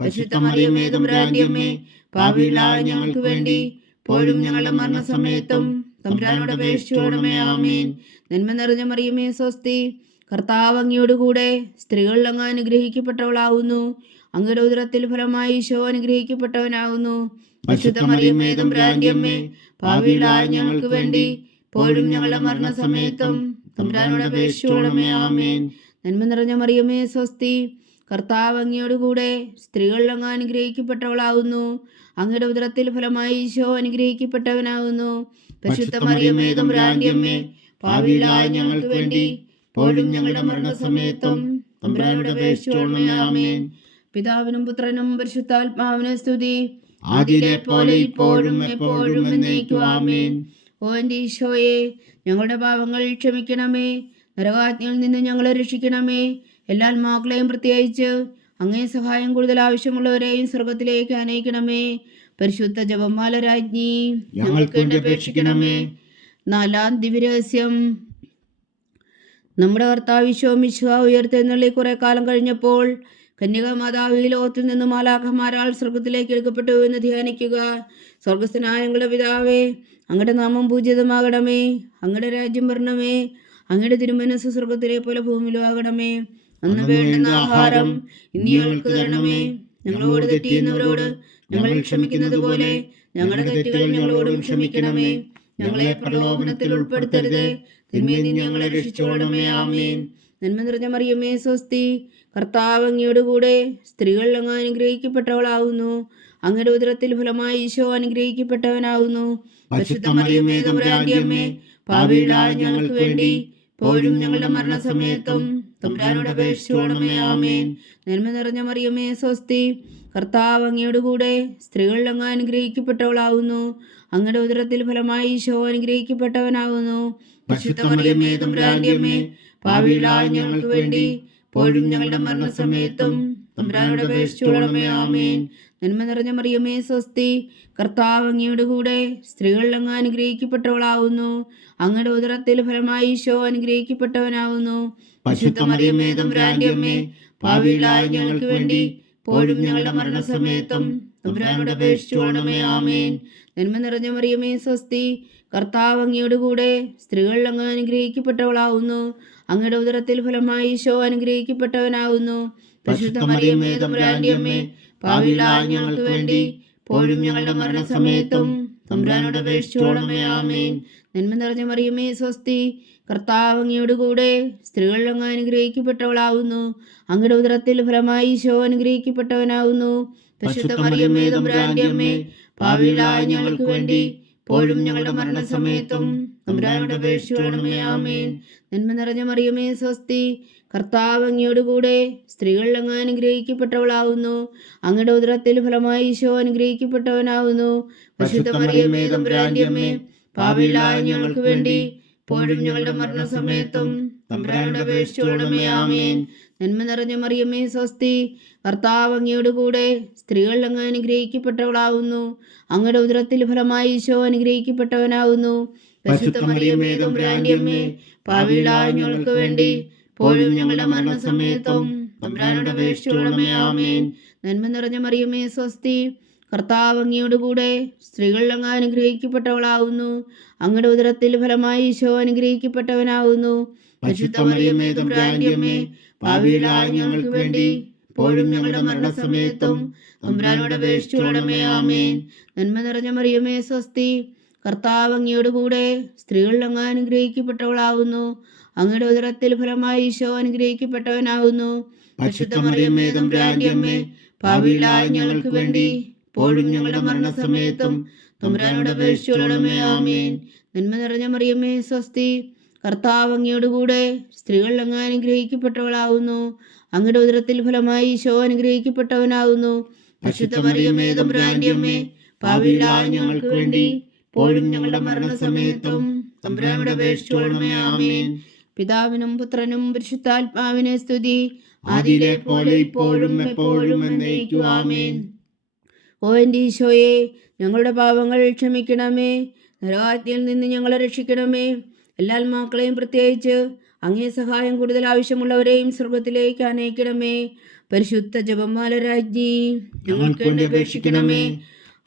പരിശുദ്ധ മറിയമേ തമ്പുരാന്റെ അമ്മേ, പാപികളായ ഞങ്ങൾക്ക് വേണ്ടി ഇപ്പോഴും ഞങ്ങളുടെ മരണസമയത്തും തമ്പുരാനോട് അപേക്ഷിച്ചുകൊള്ളണമേ. ആമേൻ. നന്മ നിറഞ്ഞ മറിയമേ സ്വസ്തി, കർത്താവ് അങ്ങയോട് കൂടെ സ്ത്രീകൾ അങ്ങ് അനുഗ്രഹിക്കപ്പെട്ടവളാകുന്നു. അങ്ങയുടെ ഉദരത്തിൽ ഫലമായി ഈശോ അനുഗ്രഹിക്കപ്പെട്ടവനാകുന്നു. പരിശുദ്ധ മറിയമേ തമ്പുരാന്റെ അമ്മേ, പാപികളായ ഞങ്ങൾക്ക് വേണ്ടി ഇപ്പോഴും ഞങ്ങളുടെ മരണസമയത്തും തമ്പുരാനോട് അപേക്ഷിച്ചുകൊള്ളണമേ. ആമേൻ. നന്മ നിറഞ്ഞ മറിയമേ സ്വസ്തി, കർത്താവ് അങ്ങയോട് കൂടെ സ്ത്രീകൾ അങ്ങ് അനുഗ്രഹിക്കപ്പെട്ടവളാകുന്നു. അങ്ങയുടെ ഉദരത്തിൽ ഫലമായി ഈശോ അനുഗ്രഹിക്കപ്പെട്ടവനാകുന്നു. പരിശുദ്ധ മറിയമേ തമ്പുരാന്റെ അമ്മേ, പാപികളായ ഞങ്ങൾക്ക് വേണ്ടി ഇപ്പോഴും ഞങ്ങളുടെ മരണസമയത്തും തമ്പുരാനോട് അപേക്ഷിച്ചുകൊള്ളണമേ. ആമേൻ. പിതാവിനും പുത്രനും പരിശുദ്ധാത്മാവിനും സ്തുതി, ആദിയിലെ പോലെ ഇപ്പോഴും എപ്പോഴും എന്നേക്കും. ആമേൻ. ഓ എൻ്റെ ഈശോയെ, ഞങ്ങളുടെ പാപങ്ങൾ ക്ഷമിക്കണമേ. നരകാജ്ഞയിൽ നിന്ന് ഞങ്ങളെ രക്ഷിക്കണമേ. എല്ലാ ആത്മാക്കളെയും പ്രത്യേകിച്ച് അങ്ങേ സഹായം കൂടുതൽ ആവശ്യമുള്ളവരെയും സ്വർഗത്തിലേക്ക് അനയിക്കണമേ. പരിശുദ്ധ ജപമാല രാജ്ഞി, ഞങ്ങൾക്ക് വേണ്ടി അപേക്ഷിക്കണമേ. 4-ാം ദിവ്യരഹസ്യം. നമ്മുടെ കർത്താവ് ഈശോ മിശിഹാ ഉയർത്തെഴുന്നള്ളി കുറെ കാലം കഴിഞ്ഞപ്പോൾ കന്യകാമാതാവ് ഈ ലോകത്തിൽ നിന്ന് മാലാഖമാരാൽ സ്വർഗത്തിലേക്ക് എടുക്കപ്പെട്ടു എന്ന് ധ്യാനിക്കുക. സ്വർഗസ്ഥനായ ഞങ്ങളുടെ പിതാവേ, അങ്ങയുടെ നാമം പൂജിതമാകണമേ. അങ്ങയുടെ രാജ്യം വരണമേ. അങ്ങയുടെ തിരുമനസ്സ് സ്വർഗത്തിലെ പോലെ ഭൂമിയിലും ആകണമേ. അന്ന് വേണ്ടുന്ന ആഹാരം ഇന്ന് ഞങ്ങൾക്ക് തരണമേ. ഞങ്ങളോട് തെറ്റ് ചെയ്യുന്നവരോട് ഞങ്ങൾ ക്ഷമിക്കുന്നത് പോലെ ഞങ്ങളുടെ തെറ്റുകൾ ഞങ്ങളോടും ക്ഷമിക്കണമേ. ഞങ്ങളെ പ്രലോഭനത്തിൽ ഉൾപ്പെടുത്തരുത്, തിന്മയിൽ നിന്ന് ഞങ്ങളെ രക്ഷിച്ചുകൊള്ളണമേ. ആമേൻ. നന്മ നിറഞ്ഞ മറിയമേ, സ്വസ്തി. കർത്താവ് അങ്ങയുടെ കൂടെ സ്ത്രീകൾ അങ്ങ് അനുഗ്രഹിക്കപ്പെട്ടവളാകുന്നു. അങ്ങയുടെ ഉദരത്തിൽ ഫലമായി ഈശോ അനുഗ്രഹിക്കപ്പെട്ടവനാകുന്നു. പരിശുദ്ധ മറിയമേ, തമ്പുരാന്റെ അമ്മേ, പാപികളായ ഞങ്ങൾക്ക് വേണ്ടി ഇപ്പോഴും ഞങ്ങളുടെ മരണസമയത്തും തമ്പുരാനോട് അപേക്ഷിച്ചുകൊള്ളണമേ. ആമേൻ. നന്മ നിറഞ്ഞ മറിയമേ, സ്വസ്തി. കർത്താവ് അങ്ങയുടെ കൂടെ സ്ത്രീകൾ അങ്ങ് അനുഗ്രഹിക്കപ്പെട്ടവളാകുന്നു. അങ്ങയുടെ ഉദരത്തിൽ ഫലമായി ഈശോ അനുഗ്രഹിക്കപ്പെട്ടവനാകുന്നു. പരിശുദ്ധ മറിയമേ, തമ്പുരാന്റെ അമ്മേ, പാപികളായ ഞങ്ങൾക്ക് വേണ്ടി ഇപ്പോഴും ഞങ്ങളുടെ മരണസമയത്തും തമ്പുരാനോട് അപേക്ഷിച്ചുകൊള്ളണമേ. ആമേൻ. നന്മ നിറഞ്ഞ മറിയമേ, സ്വസ്തി. കർത്താവ് അങ്ങയുടെ കൂടെ സ്ത്രീകൾ അങ്ങ് അനുഗ്രഹിക്കപ്പെട്ടവളാകുന്നു. അങ്ങയുടെ ഉദരത്തിൽ ഫലമായി ഈശോ അനുഗ്രഹിക്കപ്പെട്ടവനാകുന്നു. പരിശുദ്ധ മറിയമേ, തമ്പുരാന്റെ അമ്മേ, പാപികളായ ഞങ്ങൾക്ക് വേണ്ടി ഇപ്പോഴും ഞങ്ങളുടെ മരണസമയത്തും തമ്പുരാനോട് അപേക്ഷിച്ചുകൊള്ളണമേ. ആമേൻ. നന്മ നിറഞ്ഞ മറിയമേ, സ്വസ്തി. കർത്താവ് അങ്ങയുടെ കൂടെ സ്ത്രീകൾ അങ്ങ് അനുഗ്രഹിക്കപ്പെട്ടവളാകുന്നു. അങ്ങയുടെ ഉദരത്തിൽ ഫലമായി ഈശോ അനുഗ്രഹിക്കപ്പെട്ടവനാകുന്നു. പരിശുദ്ധ മറിയമേ, തമ്പുരാന്റെ അമ്മേ, പാപികളായ ഞങ്ങൾക്ക് വേണ്ടി ഇപ്പോഴും ഞങ്ങളുടെ മരണസമയത്തും തമ്പുരാനോട് അപേക്ഷിച്ചുകൊള്ളണമേ. ആമേൻ. നന്മ നിറഞ്ഞ മറിയമേ, സ്വസ്തി. കർത്താവ് അങ്ങയുടെ കൂടെ സ്ത്രീകൾ അങ്ങ് അനുഗ്രഹിക്കപ്പെട്ടവളാകുന്നു. അങ്ങയുടെ ഉദരത്തിൽ ഫലമായി ഈശോ അനുഗ്രഹിക്കപ്പെട്ടവനാകുന്നു. പരിശുദ്ധ മറിയമേ, തമ്പുരാന്റെ അമ്മേ, പാപികളായ ഞങ്ങൾക്ക് വേണ്ടി ഇപ്പോഴും ഞങ്ങളുടെ മരണസമയത്തും തമ്പുരാനോട് അപേക്ഷിച്ചുകൊള്ളണമേ. ആമേൻ. നന്മ നിറഞ്ഞ മറിയമേ, സ്വസ്തി. കർത്താവ് അങ്ങയുടെ കൂടെ സ്ത്രീകൾ അങ്ങ് അനുഗ്രഹിക്കപ്പെട്ടവളാകുന്നു. അങ്ങയുടെ ഉദരത്തിൽ ഫലമായി ഈശോ അനുഗ്രഹിക്കപ്പെട്ടവനാകുന്നു. പരിശുദ്ധ മറിയമേ, തമ്പുരാന്റെ അമ്മേ, പാപികളായ ഞങ്ങൾക്ക് വേണ്ടി ഇപ്പോഴും ഞങ്ങളുടെ മരണസമയത്തും തമ്പുരാനോട് അപേക്ഷിച്ചുകൊള്ളണമേ. ആമേൻ. നന്മ നിറഞ്ഞ മറിയമേ, സ്വസ്തി. കർത്താവ് അങ്ങയുടെ കൂടെ സ്ത്രീകൾ അങ്ങ് അനുഗ്രഹിക്കപ്പെട്ടവളാകുന്നു. അങ്ങയുടെ ഉദരത്തിൽ ഫലമായി ഈശോ അനുഗ്രഹിക്കപ്പെട്ടവനാകുന്നു. പരിശുദ്ധ മറിയമേ, തമ്പുരാന്റെ അമ്മേ, പാപികളായ ഞങ്ങൾക്ക് വേണ്ടി ഇപ്പോഴും ഞങ്ങളുടെ മരണസമയത്തും തമ്പുരാനോട് അപേക്ഷിച്ചുകൊള്ളണമേ. ആമേൻ. നന്മ നിറഞ്ഞ മറിയമേ, സ്വസ്തി. കർത്താവ് അങ്ങയുടെ കൂടെ സ്ത്രീകൾ അങ്ങ് അനുഗ്രഹിക്കപ്പെട്ടവളാകുന്നു. അങ്ങയുടെ ഉദരത്തിൽ ഫലമായി ഈശോ അനുഗ്രഹിക്കപ്പെട്ടവനാകുന്നു. പരിശുദ്ധ മറിയമേ, തമ്പുരാന്റെ അമ്മേ, പാപികളായ ഞങ്ങൾക്ക് വേണ്ടി ഇപ്പോഴും ഞങ്ങളുടെ മരണസമയത്തും തമ്പുരാനോട് അപേക്ഷിച്ചുകൊള്ളണമേ. ആമേൻ. നന്മ നിറഞ്ഞ മറിയമേ, സ്വസ്തി. കർത്താവ് അങ്ങയുടെ കൂടെ സ്ത്രീകൾ അങ്ങ് അനുഗ്രഹിക്കപ്പെട്ടവളാകുന്നു. അങ്ങയുടെ ഉദരത്തിൽ ഫലമായി ഈശോ അനുഗ്രഹിക്കപ്പെട്ടവനാകുന്നു. പരിശുദ്ധ മറിയമേ, തമ്പുരാന്റെ അമ്മേ, പാപികളായ ഞങ്ങൾക്ക് വേണ്ടി ഇപ്പോഴും ഞങ്ങളുടെ മരണസമയത്തും തമ്പുരാനോട് അപേക്ഷിച്ചുകൊള്ളണമേ. ആമേൻ. നന്മ നിറഞ്ഞ മറിയമേ, സ്വസ്തി. കർത്താവ് അങ്ങയുടെ കൂടെ സ്ത്രീകൾ അങ്ങ് അനുഗ്രഹിക്കപ്പെട്ടവളാകുന്നു. അങ്ങയുടെ ഉദരത്തിൽ ഫലമായി ഈശോ അനുഗ്രഹിക്കപ്പെട്ടവനാകുന്നു. പരിശുദ്ധ മറിയമേ, തമ്പുരാന്റെ അമ്മേ, പാപികളായ ഞങ്ങൾക്ക് വേണ്ടി ഇപ്പോഴും ഞങ്ങളുടെ മരണസമയത്തും തമ്പുരാനോട് അപേക്ഷിച്ചുകൊള്ളണമേ. ആമേൻ. പിതാവിനും പുത്രനും പരിശുദ്ധാത്മാവിനെ സ്തുതി. ആദിയിലെ പോലെ ഇപ്പോഴും എപ്പോഴും എന്നേക്കും. ആമേൻ. ഓ എൻ്റെ ഈശോയെ, ഞങ്ങളുടെ പാപങ്ങൾ ക്ഷമിക്കണമേ. നരകാജ്ഞയിൽ നിന്ന് ഞങ്ങളെ രക്ഷിക്കണമേ. എല്ലാ ആത്മാക്കളെയും പ്രത്യേകിച്ച് അങ്ങേ സഹായം കൂടുതൽ ആവശ്യമുള്ളവരെയും സ്വർഗത്തിലേക്ക് അനയിക്കണമേ. പരിശുദ്ധ ജപമാല രാജ്ഞി, ഞങ്ങൾക്ക് വേണ്ടി അപേക്ഷിക്കണമേ.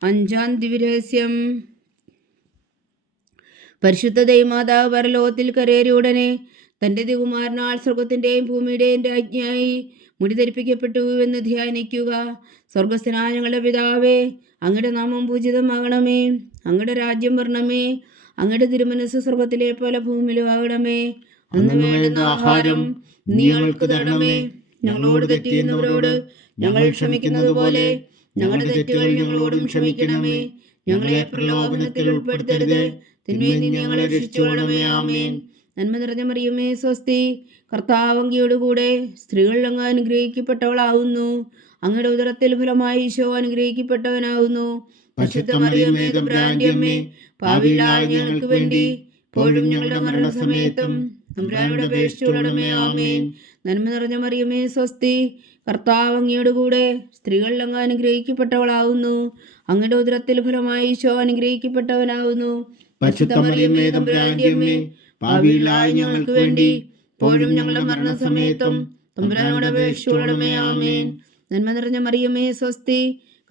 5-ാം ദിവ്യരഹസ്യം. പരിശുദ്ധ ദൈവമാതാവ് പരലോകത്തിൽ കരേറിയ ഉടനെ തൻ്റെ തികുമാരനാൽ സ്വർഗത്തിൻ്റെയും ഭൂമിയുടെയും രാജ്ഞിയായി മുടി ധരിപ്പിക്കപ്പെട്ടു എന്ന് ധ്യാനിക്കുക. സ്വർഗസ്ഥനായ ഞങ്ങളുടെ പിതാവേ, അങ്ങയുടെ നാമം പൂജിതമാകണമേ. അങ്ങയുടെ രാജ്യം വരണമേ. അങ്ങയുടെ തിരുമനസ്സ് സ്വർഗത്തിലെ പോലെ ഭൂമിയിലും ആകണമേ. അന്ന് വേണ്ടുന്ന ആഹാരം നീ ഞങ്ങൾക്ക് തരണമേ. ഞങ്ങളോട് തെറ്റ് ചെയ്യുന്നവരോട് ഞങ്ങൾ ക്ഷമിക്കുന്നത് പോലെ ഞങ്ങളുടെ തെറ്റുകൾ ഞങ്ങളോടും ക്ഷമിക്കണമേ. ഞങ്ങളെ പ്രലോഭനത്തിൽ ഉൾപ്പെടുത്തരുത്, തിന്മയിൽ നിന്ന് ഞങ്ങളെ രക്ഷിച്ചുകൊള്ളണമേ. ആമേൻ. നന്മ നിറഞ്ഞ മറിയമേ, സ്വസ്തി. കർത്താവ് അങ്ങയുടെ കൂടെ സ്ത്രീകൾ അങ്ങ് അനുഗ്രഹിക്കപ്പെട്ടവളാകുന്നു. അങ്ങയുടെ ഉദരത്തിൽ ഫലമായി ഈശോ അനുഗ്രഹിക്കപ്പെട്ടവനാകുന്നു. പരിശുദ്ധ മറിയമേ തമ്പുരാന്റെ അമ്മേ, പാപികളായ ഞങ്ങൾക്ക് വേണ്ടി ഇപ്പോഴും ഞങ്ങളുടെ മരണസമയത്തും തമ്പുരാനോട് അപേക്ഷിച്ചുകൊള്ളണമേ. ആമേൻ. നന്മ നിറഞ്ഞ മറിയമേ സ്വസ്തി, കർത്താവ് അങ്ങയോട് കൂടെ സ്ത്രീകളിൽ അങ്ങ് അനുഗ്രഹിക്കപ്പെട്ടവളാവുന്നു. അങ്ങയുടെ ഉദരത്തിൽ ഫലമായി ഈശോ അനുഗ്രഹിക്കപ്പെട്ടവനാവുന്നു. പരിശുദ്ധ മറിയമേ തമ്പുരാന്റെ അമ്മേ, പാപികളായ ഞങ്ങൾക്ക് വേണ്ടി ഇപ്പോഴും ഞങ്ങളുടെ മരണസമയത്തും തമ്പുരാനോട് അപേക്ഷിച്ചുകൊള്ളണമേ. ആമേൻ. നന്മ നിറഞ്ഞ മറിയമേ സ്വസ്തി,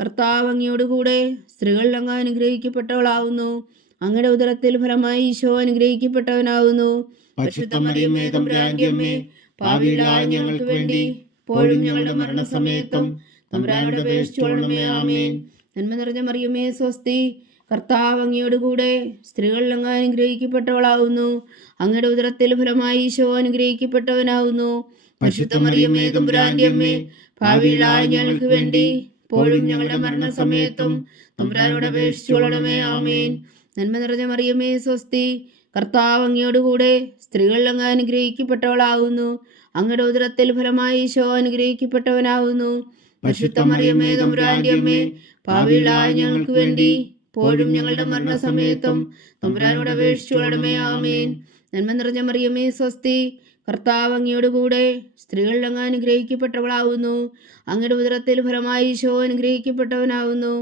കർത്താവ് അങ്ങയോട് കൂടെ സ്ത്രീകളിൽ അങ്ങ് അനുഗ്രഹിക്കപ്പെട്ടവളാവുന്നു. അങ്ങയുടെ ഉദരത്തിൽ ഫലമായി ഈശോ അനുഗ്രഹിക്കപ്പെട്ടവനാവുന്നു. പരിശുദ്ധ മറിയമേ തമ്പുരാന്റെ അമ്മേ, പാപികളായ ഞങ്ങൾക്ക് വേണ്ടി ഇപ്പോഴും ഞങ്ങളുടെ മരണസമയത്തും തമ്പുരാനോട് അപേക്ഷിച്ചുകൊള്ളണമേ. ആമേൻ. നന്മ നിറഞ്ഞ മറിയമേ സ്വസ്തി, കർത്താവ് അങ്ങയോട് കൂടെ സ്ത്രീകളിൽ അങ്ങ് അനുഗ്രഹിക്കപ്പെട്ടവളാവുന്നു. അങ്ങയുടെ ഉദരത്തിൽ ഫലമായി ഈശോ അനുഗ്രഹിക്കപ്പെട്ടവനാവുന്നു. പരിശുദ്ധ മറിയമേ തമ്പുരാന്റെ അമ്മേ, പാപികളായ ഞങ്ങൾക്ക് വേണ്ടി ഇപ്പോഴും ഞങ്ങളുടെ മരണസമയത്തും തമ്പുരാനോട് അപേക്ഷിച്ചുകൊള്ളണമേ. ആമേൻ. നന്മ നിറഞ്ഞ മറിയമേ സ്വസ്തി, കർത്താവ് അങ്ങയോട് കൂടെ സ്ത്രീകളിൽ അങ്ങ് അനുഗ്രഹിക്കപ്പെട്ടവളാവുന്നു. അങ്ങയുടെ ഉദരത്തിൽ ഫലമായി ഈശോ അനുഗ്രഹിക്കപ്പെട്ടവനാവുന്നു. പരിശുദ്ധ മറിയമേ തമ്പുരാന്റെ അമ്മേ, പാപികളായ ഞങ്ങൾക്ക് വേണ്ടി ഇപ്പോഴും ഞങ്ങളുടെ മരണസമയത്തും തമ്പുരാനോട് അപേക്ഷിച്ചുകൊള്ളണമേ. ആമേൻ. നന്മ നിറഞ്ഞ മറിയമേ സ്വസ്തി, കർത്താവ് അങ്ങയോട് കൂടെ സ്ത്രീകളിൽ അങ്ങ് അനുഗ്രഹിക്കപ്പെട്ടവളാവുന്നു. അങ്ങയുടെ ഉദരത്തിൽ ഫലമായി ഈശോ അനുഗ്രഹിക്കപ്പെട്ടവനാവുന്നു.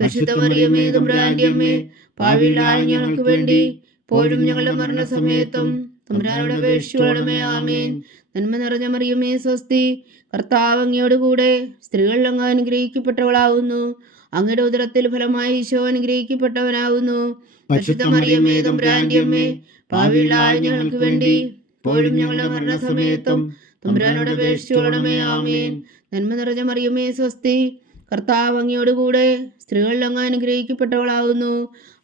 പരിശുദ്ധ മറിയമേ തമ്പുരാന്റെ അമ്മേ, പാപികളായ ഞങ്ങൾക്ക് വേണ്ടി ഇപ്പോഴും ഞങ്ങളുടെ മരണസമയത്തും തമ്പുരാനോട് അപേക്ഷിച്ചുകൊള്ളണമേ. ആമേൻ. നന്മ നിറഞ്ഞ മറിയമേ സ്വസ്തി, കർത്താവ് അങ്ങയോട് കൂടെ സ്ത്രീകളിൽ അങ്ങ് അനുഗ്രഹിക്കപ്പെട്ടവളാവുന്നു. അങ്ങയുടെ ഉദരത്തിൽ ഫലമായി ഈശോ അനുഗ്രഹിക്കപ്പെട്ടവനാവുന്നു. പരിശുദ്ധ മറിയമേ തമ്പുരാന്റെ അമ്മേ, പാപികളായ ഞങ്ങൾക്ക് വേണ്ടി ഇപ്പോഴും ഞങ്ങളുടെ മരണസമയത്തും തമ്പുരാനോട് അപേക്ഷിച്ചുകൊള്ളണമേ. ആമേൻ. നന്മ നിറഞ്ഞ മറിയമേ സ്വസ്തി, കർത്താവ് അങ്ങയോട് കൂടെ സ്ത്രീകളിൽ അങ്ങ് അനുഗ്രഹിക്കപ്പെട്ടവളാവുന്നു.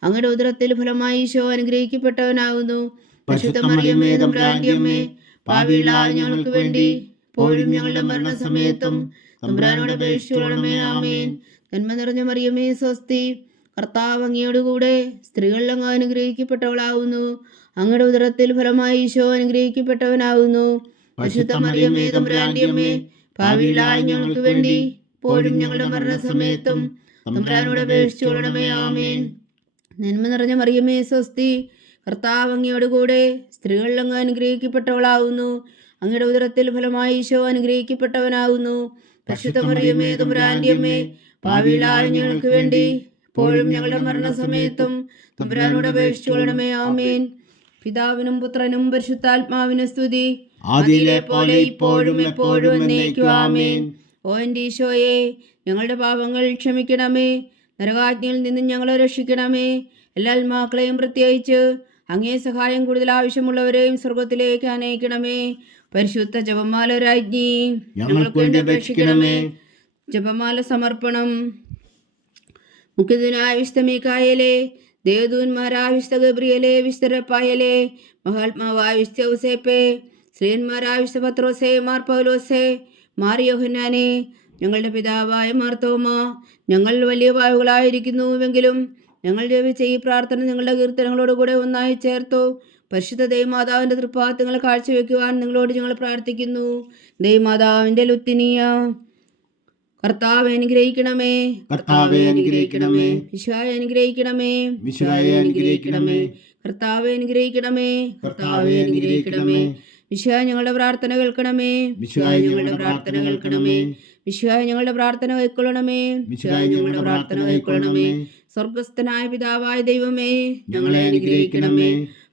അങ്ങയുടെ ഉദരത്തിൽ ഫലമായി ഈശോ അനുഗ്രഹിക്കപ്പെട്ടവനാവുന്നു. പരിശുദ്ധ മറിയമേ തമ്പുരാന്റെ അമ്മേ, പാപികളായ ഞങ്ങൾക്ക് വേണ്ടി ഇപ്പോഴും ഞങ്ങളുടെ മരണസമയത്തും തമ്പുരാനോട് അപേക്ഷിച്ചുകൊള്ളണമേ. ആമേൻ. നന്മ നിറഞ്ഞ മറിയമേ സ്വസ്തി, കർത്താവ് അങ്ങയോട് കൂടെ സ്ത്രീകളിൽ അങ്ങ് അനുഗ്രഹിക്കപ്പെട്ടവളാവുന്നു. അങ്ങയുടെ ഉദരത്തിൽ ഫലമായി ഈശോ അനുഗ്രഹിക്കപ്പെട്ടവനാവുന്നു. പരിശുദ്ധ മറിയമേ തമ്പുരാന്റെ അമ്മേ, പാപികളായ ഞങ്ങൾക്ക് വേണ്ടി ഇപ്പോഴും ഞങ്ങളുടെ മരണസമയത്തും തമ്പുരാനോട് അപേക്ഷിച്ചുകൊള്ളണമേ. ആമേൻ. നന്മ നിറഞ്ഞ മറിയമേ സ്വസ്തി, കർത്താവ് അങ്ങയോട് കൂടെ സ്ത്രീകളിൽ അങ്ങ് അനുഗ്രഹിക്കപ്പെട്ടവളാവുന്നു. അങ്ങയുടെ ഉദരത്തിൽ ഫലമായി ഈശോ അനുഗ്രഹിക്കപ്പെട്ടവനാവുന്നു. പരിശുദ്ധ മറിയമേ തമ്പുരാന്റെ അമ്മേ, പാപികളായ ഞങ്ങൾക്ക് വേണ്ടി ഇപ്പോഴും ഞങ്ങളുടെ മരണസമയത്തും തമ്പുരാനോട് അപേക്ഷിച്ചുകൊള്ളണമേ. ആമേൻ. പിതാവിനും പുത്രനും പരിശുദ്ധാത്മാവിനും സ്തുതി, ആദിയിലെ പോലെ ഇപ്പോഴും എപ്പോഴും എന്നേക്കും. ആമേൻ. ഓ എൻ്റെ ഈശോയെ, ഞങ്ങളുടെ പാപങ്ങൾ ക്ഷമിക്കണമേ. നരകാജ്ഞയിൽ നിന്നും ഞങ്ങളെ രക്ഷിക്കണമേ. എല്ലാ ആത്മാക്കളെയും പ്രത്യേകിച്ച് അങ്ങേ സഹായം കൂടുതൽ ആവശ്യമുള്ളവരെയും സ്വർഗത്തിലേക്ക് അനയിക്കണമേ. പരിശുദ്ധ ജപമാല രാജ്ഞി, ഞങ്ങൾക്ക് വേണ്ടി അപേക്ഷിക്കണമേ. ജപമാല സമർപ്പണം. മുഖ്യദൂനായ വിശുദ്ധ മീഖായേലേ, ദേവദൂന്മാരായ വിശുദ്ധ ഗബ്രിയേലേ, വിശുദ്ധ റഫായേലേ, മഹാത്മാവായ വിശുദ്ധ ഔസേപ്പേ, ശ്രീയന്മാരായ വിശുദ്ധ പത്രോസേ, മാർ പൗലോസേ, മാർ യോഹന്നാനേ, ഞങ്ങളുടെ പിതാവായ മാർത്തോമ, ഞങ്ങൾ വലിയ പാവുകളായിരിക്കുന്നുവെങ്കിലും ഞങ്ങൾ ജപിച്ച ഈ പ്രാർത്ഥന നിങ്ങളുടെ കീർത്തനങ്ങളോടുകൂടെ ഒന്നായി ചേർത്തു. പരിശുദ്ധ ദൈവമാതാവിൻ്റെ തൃപ്പാദങ്ങൾ കാഴ്ചവെക്കുവാൻ നിങ്ങളോട് ഞങ്ങൾ പ്രാർത്ഥിക്കുന്നു. ദൈവമാതാവിൻ്റെ ലുത്തിനിയ, കർത്താവെ അനുഗ്രഹിക്കണമേ. കർത്താവെ അനുഗ്രഹിക്കണമേ. വിശുവായെ അനുഗ്രഹിക്കണമേ. വിശുവായെ അനുഗ്രഹിക്കണമേ. കർത്താവെ അനുഗ്രഹിക്കണമേ. കർത്താവെ അനുഗ്രഹിക്കണമേ. വിശുവായ ഞങ്ങളുടെ പ്രാർത്ഥന കേൾക്കണമേ. വിശുവായ ഞങ്ങളുടെ പ്രാർത്ഥന കേൾക്കണമേ. വിശുവായ ഞങ്ങളുടെ പ്രാർത്ഥന കൈക്കൊള്ളണമേ. വിശുവായ ഞങ്ങളുടെ പ്രാർത്ഥന കൈക്കൊള്ളണമേ. സ്വർഗസ്ഥനായ പിതാവായ ദൈവമേ, ഞങ്ങളെ അനുഗ്രഹിക്കണമേ.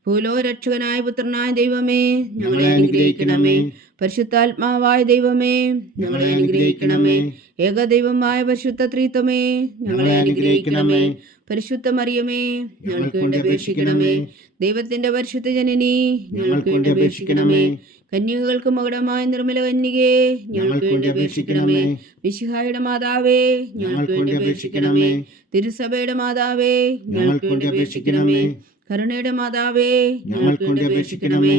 ഭൂലോകരക്ഷകനായ പുത്രനായ ദൈവമേ, ഞങ്ങളെ അനുഗ്രഹിക്കണമേ. പരിശുദ്ധാത്മാവായ ദൈവമേ, ഞങ്ങളെ അനുഗ്രഹിക്കണമേ. ഏകദൈവമായ പരിശുദ്ധ ത്രിത്വമേ, ഞങ്ങളെ അനുഗ്രഹിക്കണമേ. പരിശുദ്ധ മറിയമേ, ഞങ്ങൾക്ക് വേണ്ടി അപേക്ഷിക്കണമേ. ദൈവത്തിന്റെ പരിശുദ്ധ ജനനി, ഞങ്ങൾക്ക് വേണ്ടി അപേക്ഷിക്കണമേ. കന്യകകൾക്ക് മകുടമായ നിർമ്മല കന്യകേ, ഞങ്ങൾക്ക് വേണ്ടി അപേക്ഷിക്കണമേ. മിശിഹായുടെ മാതാവേ, ഞങ്ങൾക്ക് വേണ്ടി അപേക്ഷിക്കണമേ. തിരുസഭയുടെ മാതാവേ, ഞങ്ങൾക്ക് വേണ്ടി അപേക്ഷിക്കണമേ. കരുണയുടെ മാതാവേ, ഞങ്ങൾക്ക് വേണ്ടി അപേക്ഷിക്കണമേ.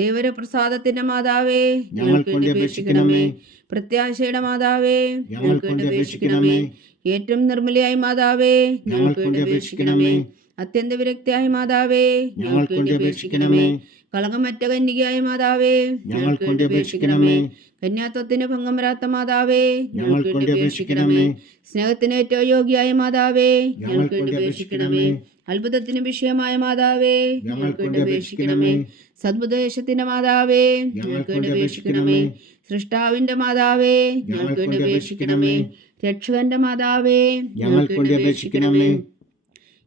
ദേവരപ്രസാദത്തിന്റെ മാതാവേ, ഞങ്ങൾക്ക് വേണ്ടി അപേക്ഷിക്കണമേ. പ്രത്യാശയുടെ മാതാവേ, ഞങ്ങൾക്ക് വേണ്ടി അപേക്ഷിക്കണമേ. ഏറ്റവും നിർമ്മലയായ മാതാവേ, ഞങ്ങൾക്ക് വേണ്ടി അപേക്ഷിക്കണമേ. അത്യന്ത വിരക്തിയായ മാതാവേ, ഞങ്ങൾക്ക് വേണ്ടി അപേക്ഷിക്കണമേ. കളങ്കമറ്റ കന്യകയായ മാതാവേ, ഞങ്ങൾക്ക് വേണ്ടി അപേക്ഷിക്കണമേ. കന്യാത്വത്തിന് ഭംഗം വരാത്ത മാതാവേ, ഞങ്ങൾക്ക് വേണ്ടി അപേക്ഷിക്കണമേ. സ്നേഹത്തിന് ഏറ്റവും യോഗ്യയായ മാതാവേ, ഞങ്ങൾക്ക് വേണ്ടി അപേക്ഷിക്കണമേ. അത്ഭുതത്തിന് വിഷയമായ മാതാവേ, ഞങ്ങൾക്ക് വേണ്ടി അപേക്ഷിക്കണമേ. സദ്ബുദ്ദേശത്തിന്റെ മാതാവേ, ഞങ്ങൾക്ക് വേണ്ടി അപേക്ഷിക്കണമേ. സൃഷ്ടാവിന്റെ മാതാവേ, ഞങ്ങൾക്ക് വേണ്ടി അപേക്ഷിക്കണമേ. രക്ഷകന്റെ മാതാവേ, ഞങ്ങൾക്ക് വേണ്ടി അപേക്ഷിക്കണമേ.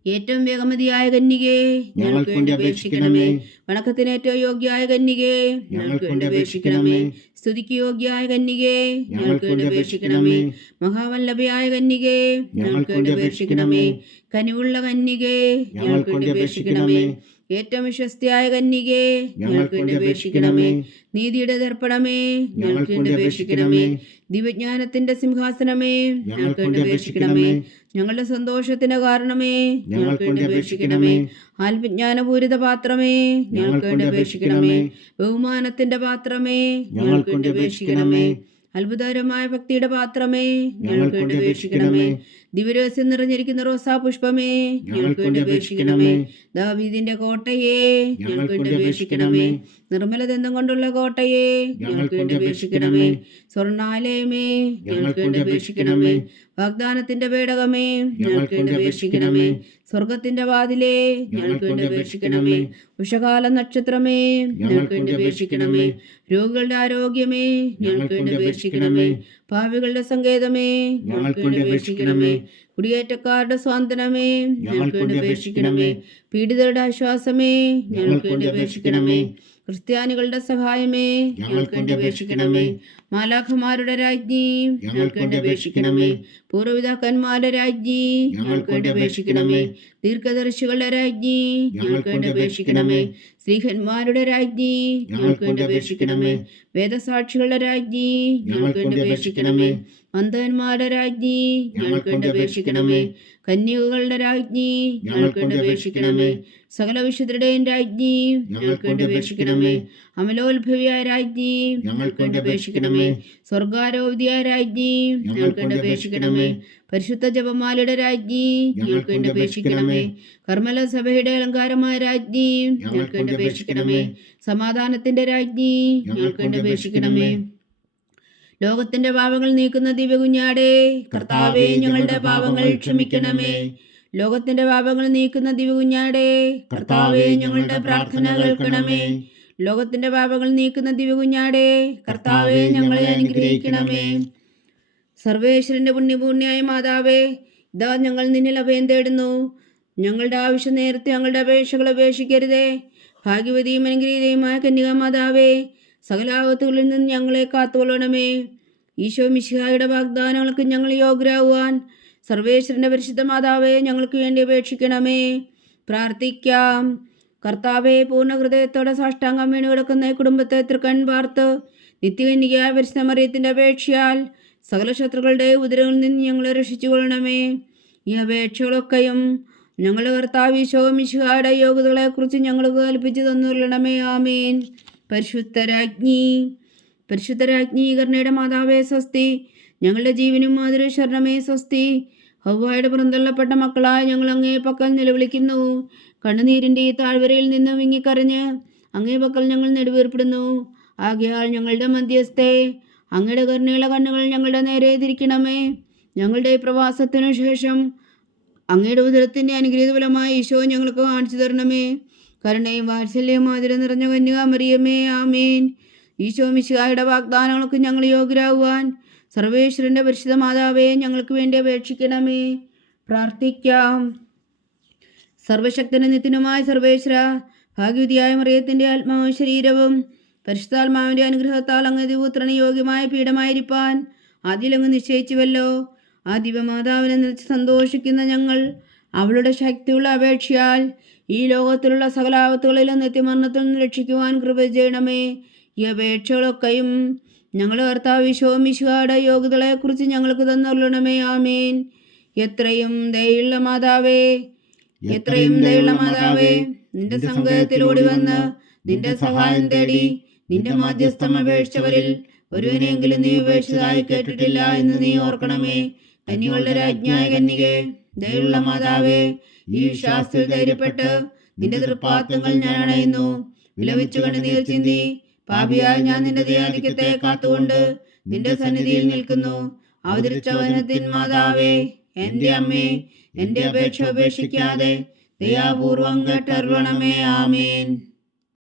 ഏറ്റവും വേഗമതിയായ കന്യകേ, ഞങ്ങൾക്ക് വേണ്ടി അപേക്ഷിക്കണമേ. വണക്കത്തിന് ഏറ്റവും യോഗ്യയായ കന്യകേ, ഞങ്ങൾക്ക് വേണ്ടി അപേക്ഷിക്കണമേ. സ്തുതിക്ക് യോഗ്യയായ കന്യകേ, ഞങ്ങൾക്ക് വേണ്ടി അപേക്ഷിക്കണമേ. മഹാവല്ലഭയായ കന്യകേ, ഞങ്ങൾക്ക് വേണ്ടി അപേക്ഷിക്കണമേ. കനിവുള്ള കന്യകേ, ഞങ്ങൾക്ക് വേണ്ടി അപേക്ഷിക്കണമേ. ഏറ്റവും വിശ്വസ്തയായ കന്യകേ, ഞങ്ങൾക്ക് വേണ്ടി അപേക്ഷിക്കണമേ. നീതിയുടെ ദർപ്പണമേ, ഞങ്ങൾക്ക് വേണ്ടി അപേക്ഷിക്കണമേ. ദിവ്യജ്ഞാനത്തിന്റെ സിംഹാസനമേ, ഞങ്ങൾക്ക് വേണ്ടി അപേക്ഷിക്കണമേ. ഞങ്ങളുടെ സന്തോഷത്തിന്റെ കാരണമേ, ഞങ്ങൾക്ക് വേണ്ടി അപേക്ഷിക്കണമേ. ആത്മജ്ഞാനപൂരിത പാത്രമേ, ഞങ്ങൾക്ക് വേണ്ടി അപേക്ഷിക്കണമേ. ബഹുമാനത്തിന്റെ പാത്രമേ, ഞങ്ങൾക്ക് വേണ്ടി അപേക്ഷിക്കണമേ. അത്ഭുതകരമായ ഭക്തിയുടെ പാത്രമേ, ഞങ്ങൾക്ക് വേണ്ടി അപേക്ഷിക്കണമേ. ദിവ്യരഹസ്യം നിറഞ്ഞിരിക്കുന്ന റോസാ പുഷ്പമേ, ഞങ്ങൾക്ക് വേണ്ടി അപേക്ഷിക്കണമേ. ദാവീദിന്റെ കോട്ടയെ, ഞങ്ങൾക്ക് വേണ്ടി അപേക്ഷിക്കണമേ. നിർമ്മലദന്തം കൊണ്ടുള്ള കോട്ടയെ, ഞങ്ങൾക്ക് വേണ്ടി അപേക്ഷിക്കണമേ. സ്വർണ്ണാലയമേ, ഞങ്ങൾക്ക് വേണ്ടി അപേക്ഷിക്കണമേ. വാഗ്ദാനത്തിന്റെ പേടകമേ, ഞങ്ങൾക്ക് വേണ്ടി അപേക്ഷിക്കണമേ. സ്വർഗത്തിന്റെ വാതിലേ, ഞങ്ങൾക്ക് വേണ്ടി അപേക്ഷിക്കണമേ. ഉഷകാല നക്ഷത്രമേ, ഞങ്ങൾക്ക് വേണ്ടി അപേക്ഷിക്കണമേ. രോഗികളുടെ ആരോഗ്യമേ, ഞങ്ങൾക്ക് വേണ്ടി അപേക്ഷിക്കണമേ. പാപികളുടെ സങ്കേതമേ, ഞങ്ങൾക്ക് വേണ്ടി അപേക്ഷിക്കണമേ. കുടിയേറ്റക്കാരുടെ സ്വാന്തനമേ, ഞങ്ങൾക്ക് വേണ്ടി അപേക്ഷിക്കണമേ. പീഡിതരുടെ ആശ്വാസമേ, ഞങ്ങൾക്ക് വേണ്ടി അപേക്ഷിക്കണമേ. ക്രിസ്ത്യാനികളുടെ സഹായമേ, ഞങ്ങൾക്ക് വേണ്ടി അപേക്ഷിക്കണമേ. മാലാഖമാരുടെ രാജ്ഞി, ഞങ്ങൾക്ക് വേണ്ടി അപേക്ഷിക്കണമേ. പൂർവ്വപിതാക്കന്മാരുടെ രാജ്ഞി, ഞങ്ങൾക്ക് വേണ്ടി അപേക്ഷിക്കണമേ. ദീർഘദർശികളുടെ രാജ്ഞി, ഞങ്ങൾക്ക് വേണ്ടി അപേക്ഷിക്കണമേ. സ്ത്രീഹന്മാരുടെ രാജ്ഞി, ഞങ്ങൾക്ക് വേണ്ടി അപേക്ഷിക്കണമേ. വേദസാക്ഷികളുടെ രാജ്ഞി, ഞങ്ങൾക്ക് വേണ്ടി അപേക്ഷിക്കണമേ. അന്ധന്മാരുടെ രാജ്ഞി, ഞങ്ങൾക്ക് വേണ്ടി അപേക്ഷിക്കണമേ. കന്യകകളുടെ രാജ്ഞി, ഞങ്ങൾക്ക് വേണ്ടി അപേക്ഷിക്കണമേ. സകല വിശുദ്ധരുടെയും രാജ്ഞി, ഞങ്ങൾക്ക് വേണ്ടി അപേക്ഷിക്കണമേ. അമലോത്ഭവിയായ രാജ്ഞി, ഞങ്ങൾക്ക് വേണ്ടി അപേക്ഷിക്കണമേ. സ്വർഗാരോപിതയായ രാജ്ഞി, ഞങ്ങൾക്ക് വേണ്ടി അപേക്ഷിക്കണമേ. പരിശുദ്ധ ജപമാലയുടെ രാജ്ഞി, ഞങ്ങൾക്ക് വേണ്ടി അപേക്ഷിക്കണമേ. കർമ്മല സഭയുടെ അലങ്കാരമായ രാജ്ഞി, ഞങ്ങൾക്ക് വേണ്ടി അപേക്ഷിക്കണമേ. സമാധാനത്തിന്റെ രാജ്ഞി, ഞങ്ങൾക്ക് വേണ്ടി അപേക്ഷിക്കണമേ. ലോകത്തിന്റെ പാപങ്ങൾ നീക്കുന്ന ദിവ്യകുഞ്ഞാടേ, കർത്താവേ ഞങ്ങളുടെ പാപങ്ങൾ ക്ഷമിക്കണമേ. ലോകത്തിന്റെ പാപങ്ങൾ നീക്കുന്ന ദിവ്യകുഞ്ഞാടേ, കർത്താവേ ഞങ്ങളുടെ പ്രാർത്ഥന കേൾക്കണമേ. ലോകത്തിന്റെ പാപങ്ങൾ നീക്കുന്ന ദിവ്യകുഞ്ഞാടേ, കർത്താവേ ഞങ്ങളെ അനുഗ്രഹിക്കണമേ. സർവേശ്വരന്റെ പുണ്യപൂർണ്ണയായ മാതാവേ, ഇതാ ഞങ്ങൾ നിന്നിൽ അഭയം തേടുന്നു. ഞങ്ങളുടെ ആവശ്യം നേരത്തെ ഞങ്ങളുടെ അപേക്ഷകൾ ഉപേക്ഷിക്കരുതേ. ഭാഗ്യവതിയും അനുഗ്രഹീതയുമായ കന്യകാ മാതാവേ, സകലാപത്തുകളിൽ നിന്ന് ഞങ്ങളെ കാത്തുകൊള്ളണമേ. ഈശോ മിശിഹായുടെ വാഗ്ദാനങ്ങൾക്ക് ഞങ്ങൾ യോഗ്യരാകുവാൻ സർവേശ്വരന്റെ പരിശുദ്ധ മാതാവേ ഞങ്ങൾക്ക് വേണ്ടി അപേക്ഷിക്കണമേ. പ്രാർത്ഥിക്കാം. കർത്താവെ, പൂർണ്ണ ഹൃദയത്തോടെ സാഷ്ടാംഗം വീണു കിടക്കുന്ന ഈ കുടുംബത്തെ തൃക്കൺ പാർത്ത് നിത്യകന്യകയായ പരിശുദ്ധ മറിയത്തിന്റെ അപേക്ഷയാൽ സകല ശത്രുക്കളുടെ ഉദരങ്ങളിൽ നിന്ന് ഞങ്ങളെ രക്ഷിച്ചുകൊള്ളണമേ. ഈ അപേക്ഷകളൊക്കെയും ഞങ്ങളുടെ കർത്താവ് ഈശോ മിശിഹായുടെ യോഗ്യതകളെക്കുറിച്ച് ഞങ്ങൾക്ക് കൽപ്പിച്ചു തന്നുകൊള്ളണമേ. ആമീൻ. പരിശുദ്ധരാജ്ഞി കരുണയുടെ മാതാവേ സ്വസ്തി. ഞങ്ങളുടെ ജീവനും മാതൃ ശരണമേ സ്വസ്തി. ഹവ്വായുടെ പുറന്തള്ളപ്പെട്ട മക്കളായ ഞങ്ങൾ അങ്ങേ പക്കൽ നിലവിളിക്കുന്നു. കണ്ണുനീരിൻ്റെ ഈ താഴ്വരയിൽ നിന്ന് വിങ്ങിക്കറിഞ്ഞ് അങ്ങേ പക്കൽ ഞങ്ങൾ നെടുവേർപ്പെടുന്നു. ആകയാൽ ഞങ്ങളുടെ മധ്യസ്ഥെ അങ്ങയുടെ കരുണയുള്ള കണ്ണുകൾ ഞങ്ങളുടെ നേരെ തിരിക്കണമേ. ഞങ്ങളുടെ പ്രവാസത്തിനു ശേഷം അങ്ങയുടെ ഉദരത്തിൻ്റെ അനുഗ്രഹീത ഫലമായ ഈശോ ഞങ്ങൾക്ക് കാണിച്ചു തരണമേ. കരുണയും വാത്സല്യവും ആദരം നിറഞ്ഞ കന്യകാമറിയമേ. ആമീൻ. ഈശോ മിശിഹായുടെ വാഗ്ദാനങ്ങൾക്ക് ഞങ്ങൾ യോഗ്യരാകുവാൻ സർവേശ്വരൻ്റെ പരിശുദ്ധ മാതാവേ ഞങ്ങൾക്ക് വേണ്ടി അപേക്ഷിക്കണമേ. പ്രാർത്ഥിക്കാം. സർവശക്തനും നിത്യനുമായ സർവേശ്വര, ഭാഗ്യവതിയായ മറിയത്തിൻ്റെ ആത്മാവും ശരീരവും പരിശുദ്ധാത്മാവിൻ്റെ അനുഗ്രഹത്താൽ അങ്ങ് ദിവപുത്രന് യോഗ്യമായ പീഠമായിരിക്കാൻ ആദ്യമങ്ങ് നിശ്ചയിച്ചുവല്ലോ. ആ ദിവ്യമാതാവിനെ നിറച്ച് സന്തോഷിക്കുന്ന ഞങ്ങൾ അവളുടെ ശക്തിയുള്ള അപേക്ഷയാൽ ഈ ലോകത്തിലുള്ള സകലാപത്തുകളിലും നിത്യമരണത്തിൽ നിന്ന് രക്ഷിക്കുവാൻ കൃപ ചെയ്യണമേ. ഈ അപേക്ഷകളൊക്കെയും ഞങ്ങളുടെ കർത്താവ് ഈശോ മിശിഹായുടെ യോഗ്യതകളെക്കുറിച്ച് ഞങ്ങൾക്ക് തന്നുകൊള്ളണമേ. ആമീൻ. എത്രയും ദയുള്ള മാതാവേ, നിന്റെ സങ്കേതത്തിലൂടെ വന്ന് നിന്റെ സഹായം തേടി നിന്റെ മാധ്യസ്ഥം അപേക്ഷിച്ചവരിൽ ഒരുവനെങ്കിലും നീ ഉപേക്ഷിച്ചതായി കേട്ടിട്ടില്ല എന്ന് നീ ഓർക്കണമേ. കന്യകളുടെ രാജ്ഞിയായ കന്യകേ, ദയുള്ള മാതാവേ, ഈ വിശ്വാസത്തിൽ ധൈര്യപ്പെട്ട് നിന്റെ തൃപ്പാദങ്ങൾ ഞാൻ അണയുന്നു. വിലപിച്ചു കണ്ണുനീർ ചിന്തി പാപിയായി ഞാൻ നിന്റെ ദയാധിക്യത്തെ കാത്തുകൊണ്ട് നിന്റെ സന്നിധിയിൽ നിൽക്കുന്നു. അവതരിച്ച വചനത്തിൻ മാതാവേ, എന്റെ അമ്മേ, എന്റെ അപേക്ഷ ഉപേക്ഷിക്കാതെ ദയാപൂർവം കേട്ടരുളണമേ. ആമേൻ.